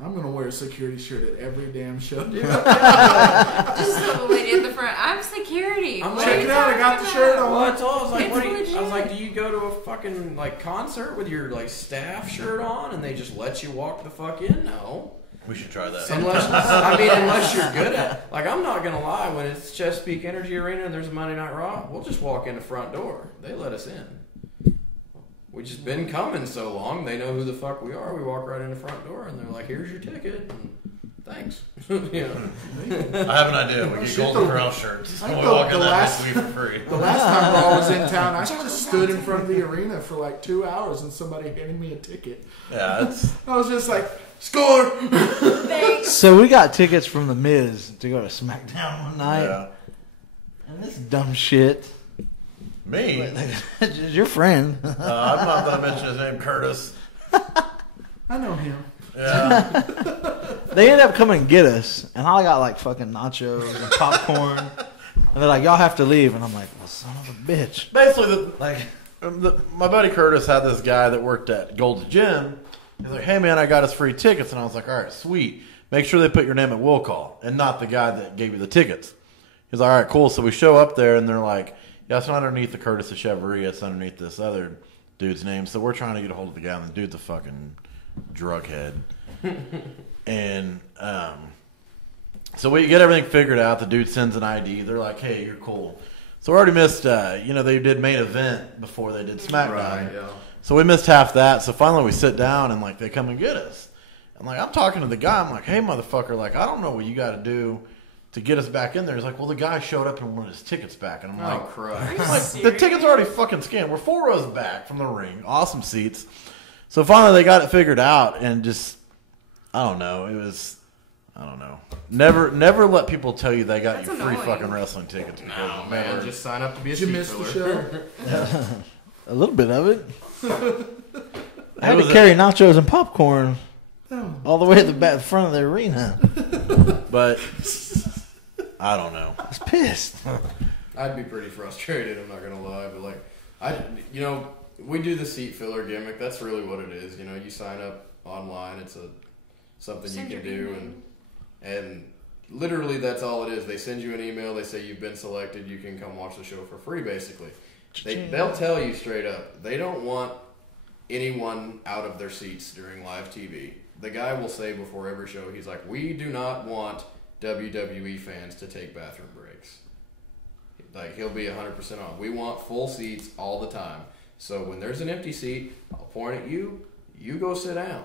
I'm going to wear a security shirt at every damn show. Dude, Just tell the lady at the front, I'm security. I'm What check are you it out, I got talking the shirt about? on. well, that's all. I was like, It's what do you, I was legit. like, do you go to a fucking, like, concert with your, like, staff shirt on and they just let you walk the fuck in? No. We should try that. Unless you're good at, like, I'm not gonna lie, when it's Chesapeake Energy Arena and there's a Monday Night Raw, we'll just walk in the front door. They let us in. We just been coming so long, they know who the fuck we are. We walk right in the front door and they're like, here's your ticket. And thanks. You know? I have an idea. We get Shit, Golden the- Corral shirts. I When we thought walk in the that last- next week for free. The last time Raw was in town, I just stood in front of the arena for like 2 hours and somebody handed me a ticket. Yeah, it's I was just like, score! Thanks. So we got tickets from the Miz to go to SmackDown one night, yeah. and this dumb shit. Me. Your friend. I'm not gonna mention his name, Curtis. I know him. Yeah. They ended up coming and get us, and I got like fucking nachos and popcorn, and they're like, "Y'all have to leave," and I'm like, "Well, son of a bitch!" Basically, Like, my buddy Curtis had this guy that worked at Gold's Gym. He's like, "Hey man, I got us free tickets," and I was like, "All right, sweet. Make sure they put your name at will call and not the guy that gave you the tickets." He's like, "All right, cool." So we show up there, and they're like, "Yeah, it's not underneath the Curtis of Chevrolet. It's underneath this other dude's name." So we're trying to get a hold of the guy, and the dude's a fucking drug head. And so we get everything figured out. The dude sends an ID. They're like, "Hey, you're cool." So we already missed. They did main event before they did SmackDown. Right, yeah. So we missed half that. So finally we sit down and like they come and get us. And like I'm talking to the guy. I'm like, "Hey, motherfucker! Like I don't know what you got to do to get us back in there. He's like, well, the guy showed up and wanted his tickets back. And I'm like, Christ. I'm like, the tickets are already fucking scanned. We're 4 rows back from the ring. Awesome seats. So finally they got it figured out and just, I don't know. It was, I don't know. Never let people tell you they got That's you free annoying. fucking wrestling tickets. No, man, just sign up to be a Did you seat miss the filler. show? A little bit of it. I had was to a- carry nachos and popcorn Oh. all the way to the back front of the arena. But I don't know. I was pissed. I'd be pretty frustrated. I'm not gonna lie, but like, we do the seat filler gimmick. That's really what it is. You sign up online. It's something Send you can your do, email. and literally that's all it is. They send you an email. They say you've been selected. You can come watch the show for free. Basically, they'll tell you straight up. They don't want anyone out of their seats during live TV. The guy will say before every show, he's like, we do not want WWE fans to take bathroom breaks. Like, he'll be 100% on. We want full seats all the time. So when there's an empty seat, I'll point at you, you go sit down.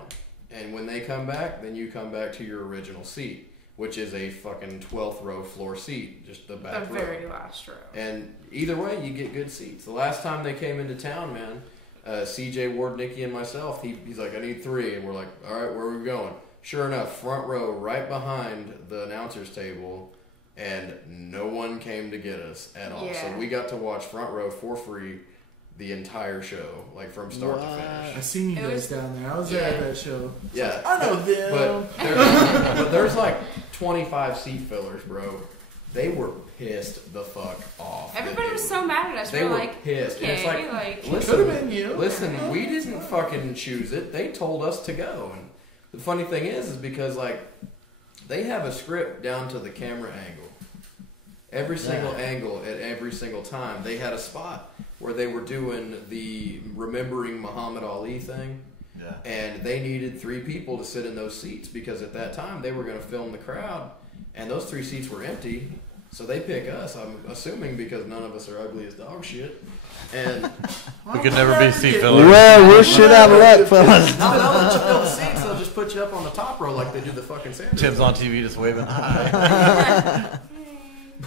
And when they come back, then you come back to your original seat, which is a fucking 12th row floor seat, just the back The row. very last row. And either way, you get good seats. The last time they came into town, man, CJ Ward, Nikki, and myself, he's like, I need 3. And we're like, all right, where are we going? Sure enough, front row, right behind the announcer's table, and no one came to get us at all. Yeah. So we got to watch front row for free the entire show, like from start to I finish. seen you It guys was- down there. I was there at that show. Yeah. I know them. But there's like 25 seat fillers, bro. They were pissed the fuck off. Everybody was so mad at us. They We're were like, pissed. And okay, it's like, Could've been you. Listen, we didn't fucking choose it. They told us to go. And the funny thing is because like they have a script down to the camera angle. Every single angle at every single time. They had a spot where they were doing the remembering Muhammad Ali thing. Yeah. And they needed 3 people to sit in those seats because at that time they were going to film the crowd, and those 3 seats were empty. So they pick us, I'm assuming, because none of us are ugly as dog shit. And We could never be seat fillers. Well, we're shit out of luck, fellas. no, they'll let you fill the seats. They'll just put you up on the top row like they do the fucking Sanders. Tim's on TV just waving hi.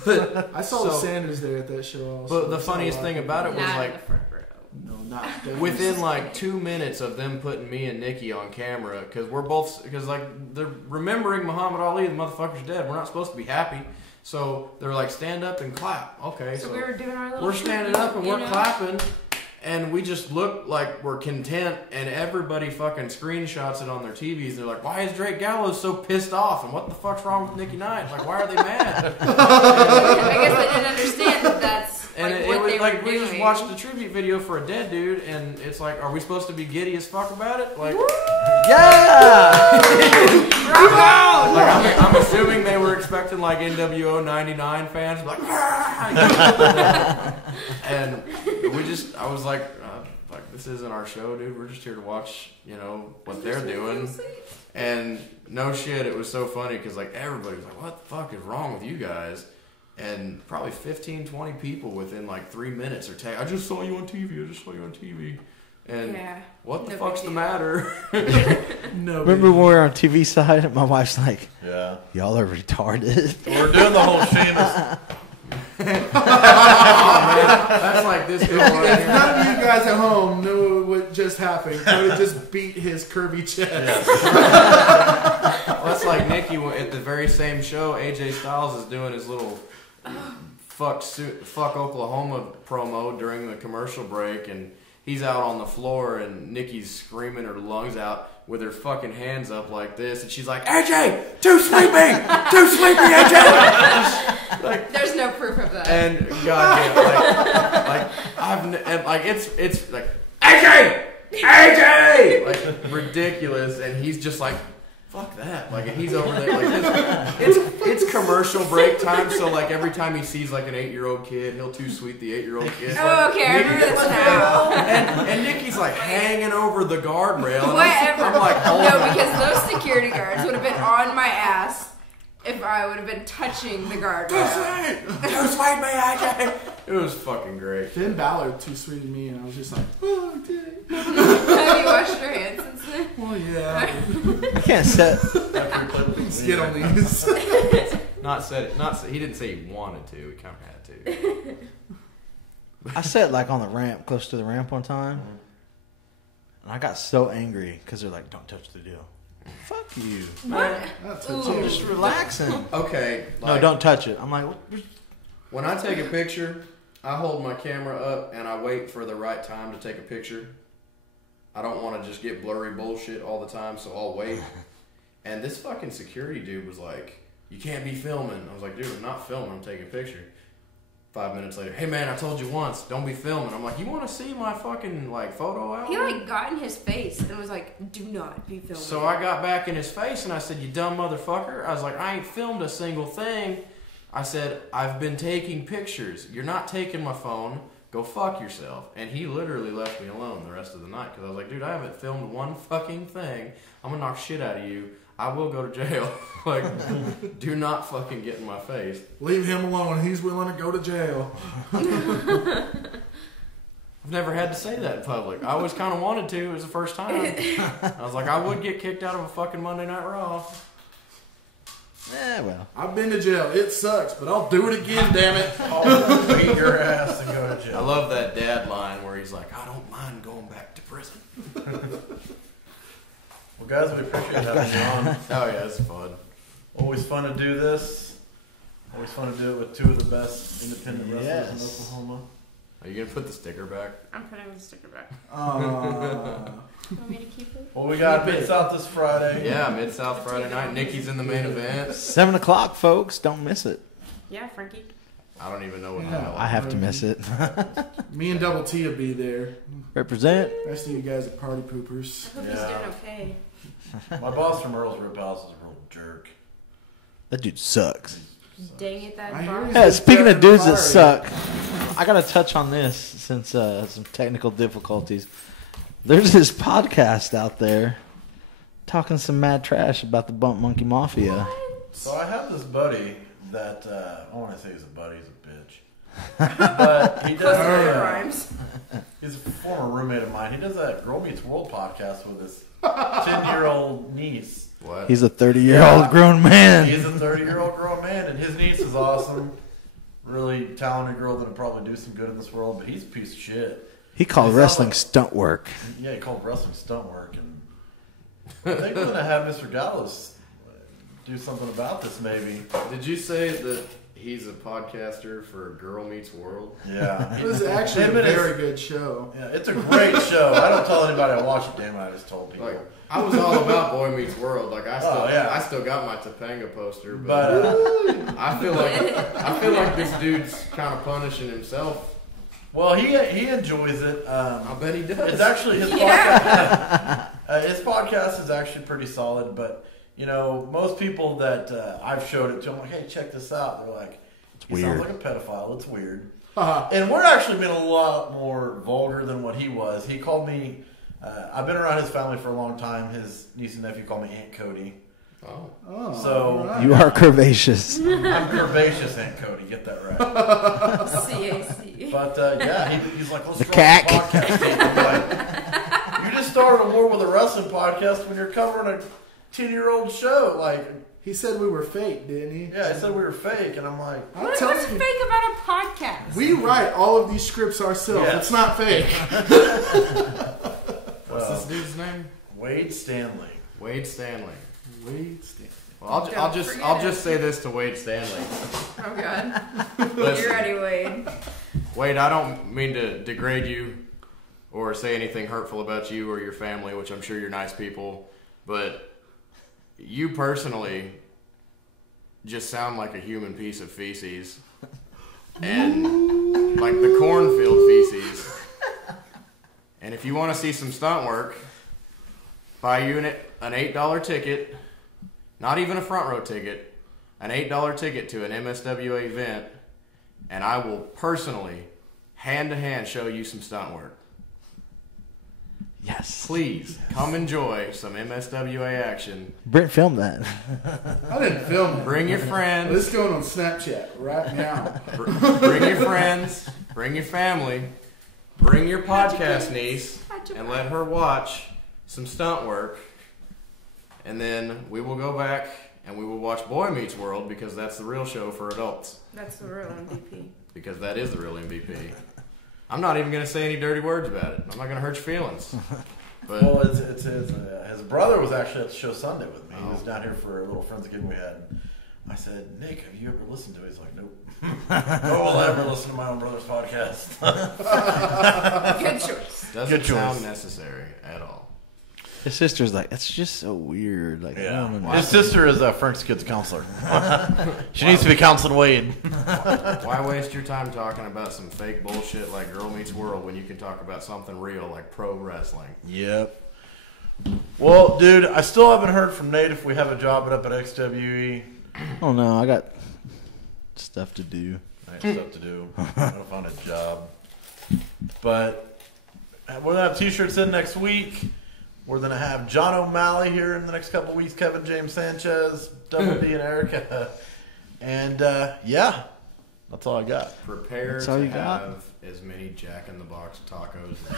But I saw the So- Sanders there at that show. Also. But the I saw funniest a lot of thing people. about it was not in like the front row. No, not definitely. within like 2 minutes of them putting me and Nikki on camera, because like they're remembering Muhammad Ali, the motherfucker's dead. We're not supposed to be happy. So they're like, stand up and clap. Okay, So we were doing our little we're standing tribute, up and you we're know? clapping, and we just look like we're content, and everybody fucking screenshots it on their TVs. They're like, why is Drake Gallows so pissed off? And what the fuck's wrong with Nikki Knight? Like, why are they mad? I guess they didn't understand that that's And like, it what was they like were we doing. just watched a tribute video for a dead dude, and it's like, are we supposed to be giddy as fuck about it? Like, Yeah! Bravo! like I'm assuming they were expecting like NWO '99 fans, like, and I was like, this isn't our show, dude. We're just here to watch, what they're doing. And no shit, it was so funny because like everybody was like, what the fuck is wrong with you guys? And probably 15, 20 people within like 3 minutes are I just saw you on TV. And Yeah, what the no fuck's big the deal. matter? No. Remember when we were on TV side? My wife's like, Yeah. y'all are retarded. We're doing the whole Sheamus. That's like this girl right If here. none of you guys at home knew what just happened, Cody just beat his curvy chest. Well, that's like Nikki at the very same show. AJ Styles is doing his little fuck Oklahoma promo during the commercial break, and he's out on the floor, and Nikki's screaming her lungs out with her fucking hands up like this, and she's like, AJ, too sleepy, AJ. There's no proof of that. And goddamn, it's like AJ, like ridiculous, and he's just like, fuck that, like, and he's over there like this. It's commercial break time, so like every time he sees like an 8-year-old kid, he'll too sweet the 8-year-old kid. Oh, okay, I remember this now. And Nikki's like hanging over the guardrail. And Whatever. I'm like, hold No, on. because those security guards would have been on my ass if I would have been touching the guardrail. Too sweet me, AJ. It was fucking great. Finn Balor too sweet to me, and I was just like, oh, dang. Have you washed your hands since then? Well, yeah. I can't set. After we played with Skid on these. He didn't say he wanted to. He kind of had to. I sat like on the ramp, close to the ramp one time, and I got so angry because they're like, "Don't touch the deal." Fuck you. What? That's Ooh. I'm just relaxing. Okay. No, don't touch it. I'm like, what? When I take a picture, I hold my camera up and I wait for the right time to take a picture. I don't want to just get blurry bullshit all the time, so I'll wait. And this fucking security dude was like, "You can't be filming." I was like, "Dude, I'm not filming. I'm taking a picture." 5 minutes later, "Hey man, I told you once, don't be filming." I'm like, "You want to see my fucking like photo album?" He like got in his face and was like, "Do not be filming." So I got back in his face and I said, "You dumb motherfucker." I was like, "I ain't filmed a single thing." I said, "I've been taking pictures. You're not taking my phone. Go fuck yourself." And he literally left me alone the rest of the night because I was like, "Dude, I haven't filmed one fucking thing. I'm gonna knock shit out of you. I will go to jail." Like, do not fucking get in my face. Leave him alone. He's willing to go to jail. I've never had to say that in public. I always kind of wanted to. It was the first time. I was like, I would get kicked out of a fucking Monday Night Raw. Yeah, well. I've been to jail. It sucks, but I'll do it again, damn it. I'll beat your ass and go to I jail. love that dad line where he's like, "I don't mind going back to prison." Well, guys, we appreciate having you on. Oh yeah, it's fun. Always fun to do this. Always fun to do it with two of the best independent wrestlers Yes. in Oklahoma. Are you gonna put the sticker back? I'm putting the sticker back. Uh, You want me to keep it? Well, we got Mid-South this Friday. Yeah, Mid-South Friday night. Nikki's in the main event. 7 o'clock, folks. Don't miss it. Yeah, Frankie. I don't even know what the Yeah. hell. I have to miss it. me and Double T will be there. Represent. The rest of you guys are party poopers. I hope he's Yeah. doing okay. My boss from Earl's Rib House is a real jerk. That dude sucks. Dang it, that I hear boss. he's Yeah, speaking of dudes that fiery. suck, I gotta touch on this since some technical difficulties. There's this podcast out there talking some mad trash about the Bump Monkey Mafia. So I have this buddy that, I want to say he's a buddy, he's a bitch. But he Close does to a, rhymes. he's a former roommate of mine. He does that Girl Meets World podcast with his 10-year-old niece. What? He's a 30-year-old grown man. He's a 30-year-old grown man, and his niece is awesome. Really talented girl that'll probably do some good in this world, but he's a piece of shit. He called He's not wrestling like- stunt work. Yeah, he called wrestling stunt work, and I think we're going to have Mr. Gallows do something about this, maybe. Did you say that he's a podcaster for Girl Meets World? Yeah. It was actually a Him and his- very good show. Yeah, it's a great show. I don't tell anybody I watch it, damn it, I just told people. Like, I was all about Boy Meets World. Like, I still got my Topanga poster, but But, I feel like this dude's kind of punishing himself. well, he enjoys it. I bet he does. It's actually his podcast. His podcast is actually pretty solid, but you know, most people that I've showed it to, I'm like, "Hey, check this out." They're like, "He weird. sounds like a pedophile. It's weird." Uh, And we're actually being a lot more vulgar than what he was. He called me. I've been around his family for a long time. His niece and nephew call me Aunt Cody. Oh. oh, So- all right. You are curvaceous. I'm curvaceous Aunt Cody. Get that right. CAC. But yeah, he's like, let's The start cack. a podcast team. I'm like, you just started a war with a wrestling podcast when you're covering a 10-year-old show. Like, He said we were fake, didn't he? yeah, I said we were fake, and I'm like, I'm What's telling fake you, about a podcast? we write all of these scripts ourselves. Yes. It's not fake. What's this dude's name? Wade Stanley. Wade Stanley. Wait, Stan. Well, I'll just say this to Wade Stanley. Oh God. Listen, You ready, Wade? Wade, I don't mean to degrade you or say anything hurtful about you or your family, which I'm sure you're nice people, but you personally just sound like a human piece of feces. And like the cornfield feces. And if you want to see some stunt work, buy you an $8 ticket, not even a front row ticket, an $8 ticket to an MSWA event, and I will personally, hand to hand, show you some stunt work. Yes. Please come enjoy some MSWA action. Brent filmed that. I didn't film it. Bring your This friends, is going on Snapchat right now. bring your friends, bring your family, bring your podcast niece, and let her watch some stunt work. And then we will go back and we will watch Boy Meets World because that's the real show for adults. That's the real MVP. Because that is the real MVP. I'm not even going to say any dirty words about it. I'm not going to hurt your feelings. But Well, it's his brother was actually at the show Sunday with me. He was down here for a little Friendsgiving we had. I said, Nick, have you ever listened to it? He's like, nope. Oh, will I ever listen to my own brother's podcast? Good choice. doesn't Good choice. sound necessary at all. His sister's like, that's just so weird. Like, I don't know. His sister is Frank's kid's counselor. She needs to be counseling Wade. Why waste your time talking about some fake bullshit like Girl Meets World when you can talk about something real like pro wrestling? Yep. Well, dude, I still haven't heard from Nate if we have a job up at XWE. Oh no, I got stuff to do. I have stuff to do. I gotta find a job. But we're gonna have t-shirts in next week. We're gonna have John O'Malley here in the next couple weeks. Kevin James Sanchez, Double D, and Erica. And yeah, that's all I got. Prepare That's to all you got? have as many Jack in the Box tacos as you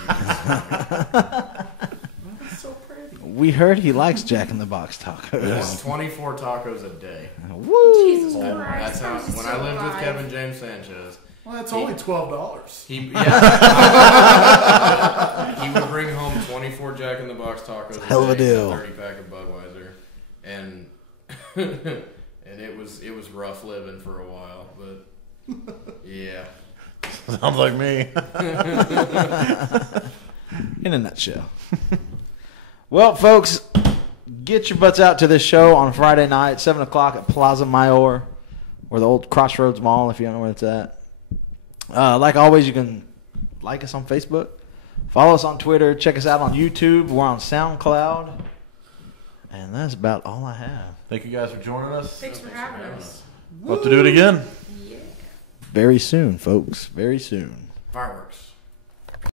can. That's so pretty. We heard he likes Jack in the Box tacos. That's 24 tacos a day. Woo! Jesus Christ. That's how. I'm just When so I lived with alive. Kevin James Sanchez, Well, that's only $12. he would bring home 24 Jack in the Box tacos. hell of a day, deal. 30 pack of Budweiser, and and it was rough living for a while, but yeah. Sounds like me. In a nutshell. Well, folks, get your butts out to this show on Friday night, 7 o'clock at Plaza Mayor, or the old Crossroads Mall, if you don't know where it's at. Like always, you can like us on Facebook, follow us on Twitter, check us out on YouTube. We're on SoundCloud. And that's about all I have. Thank you guys for joining us. Thanks for having us. We'll have to do it again. Yeah. Very soon, folks. Very soon. Fireworks.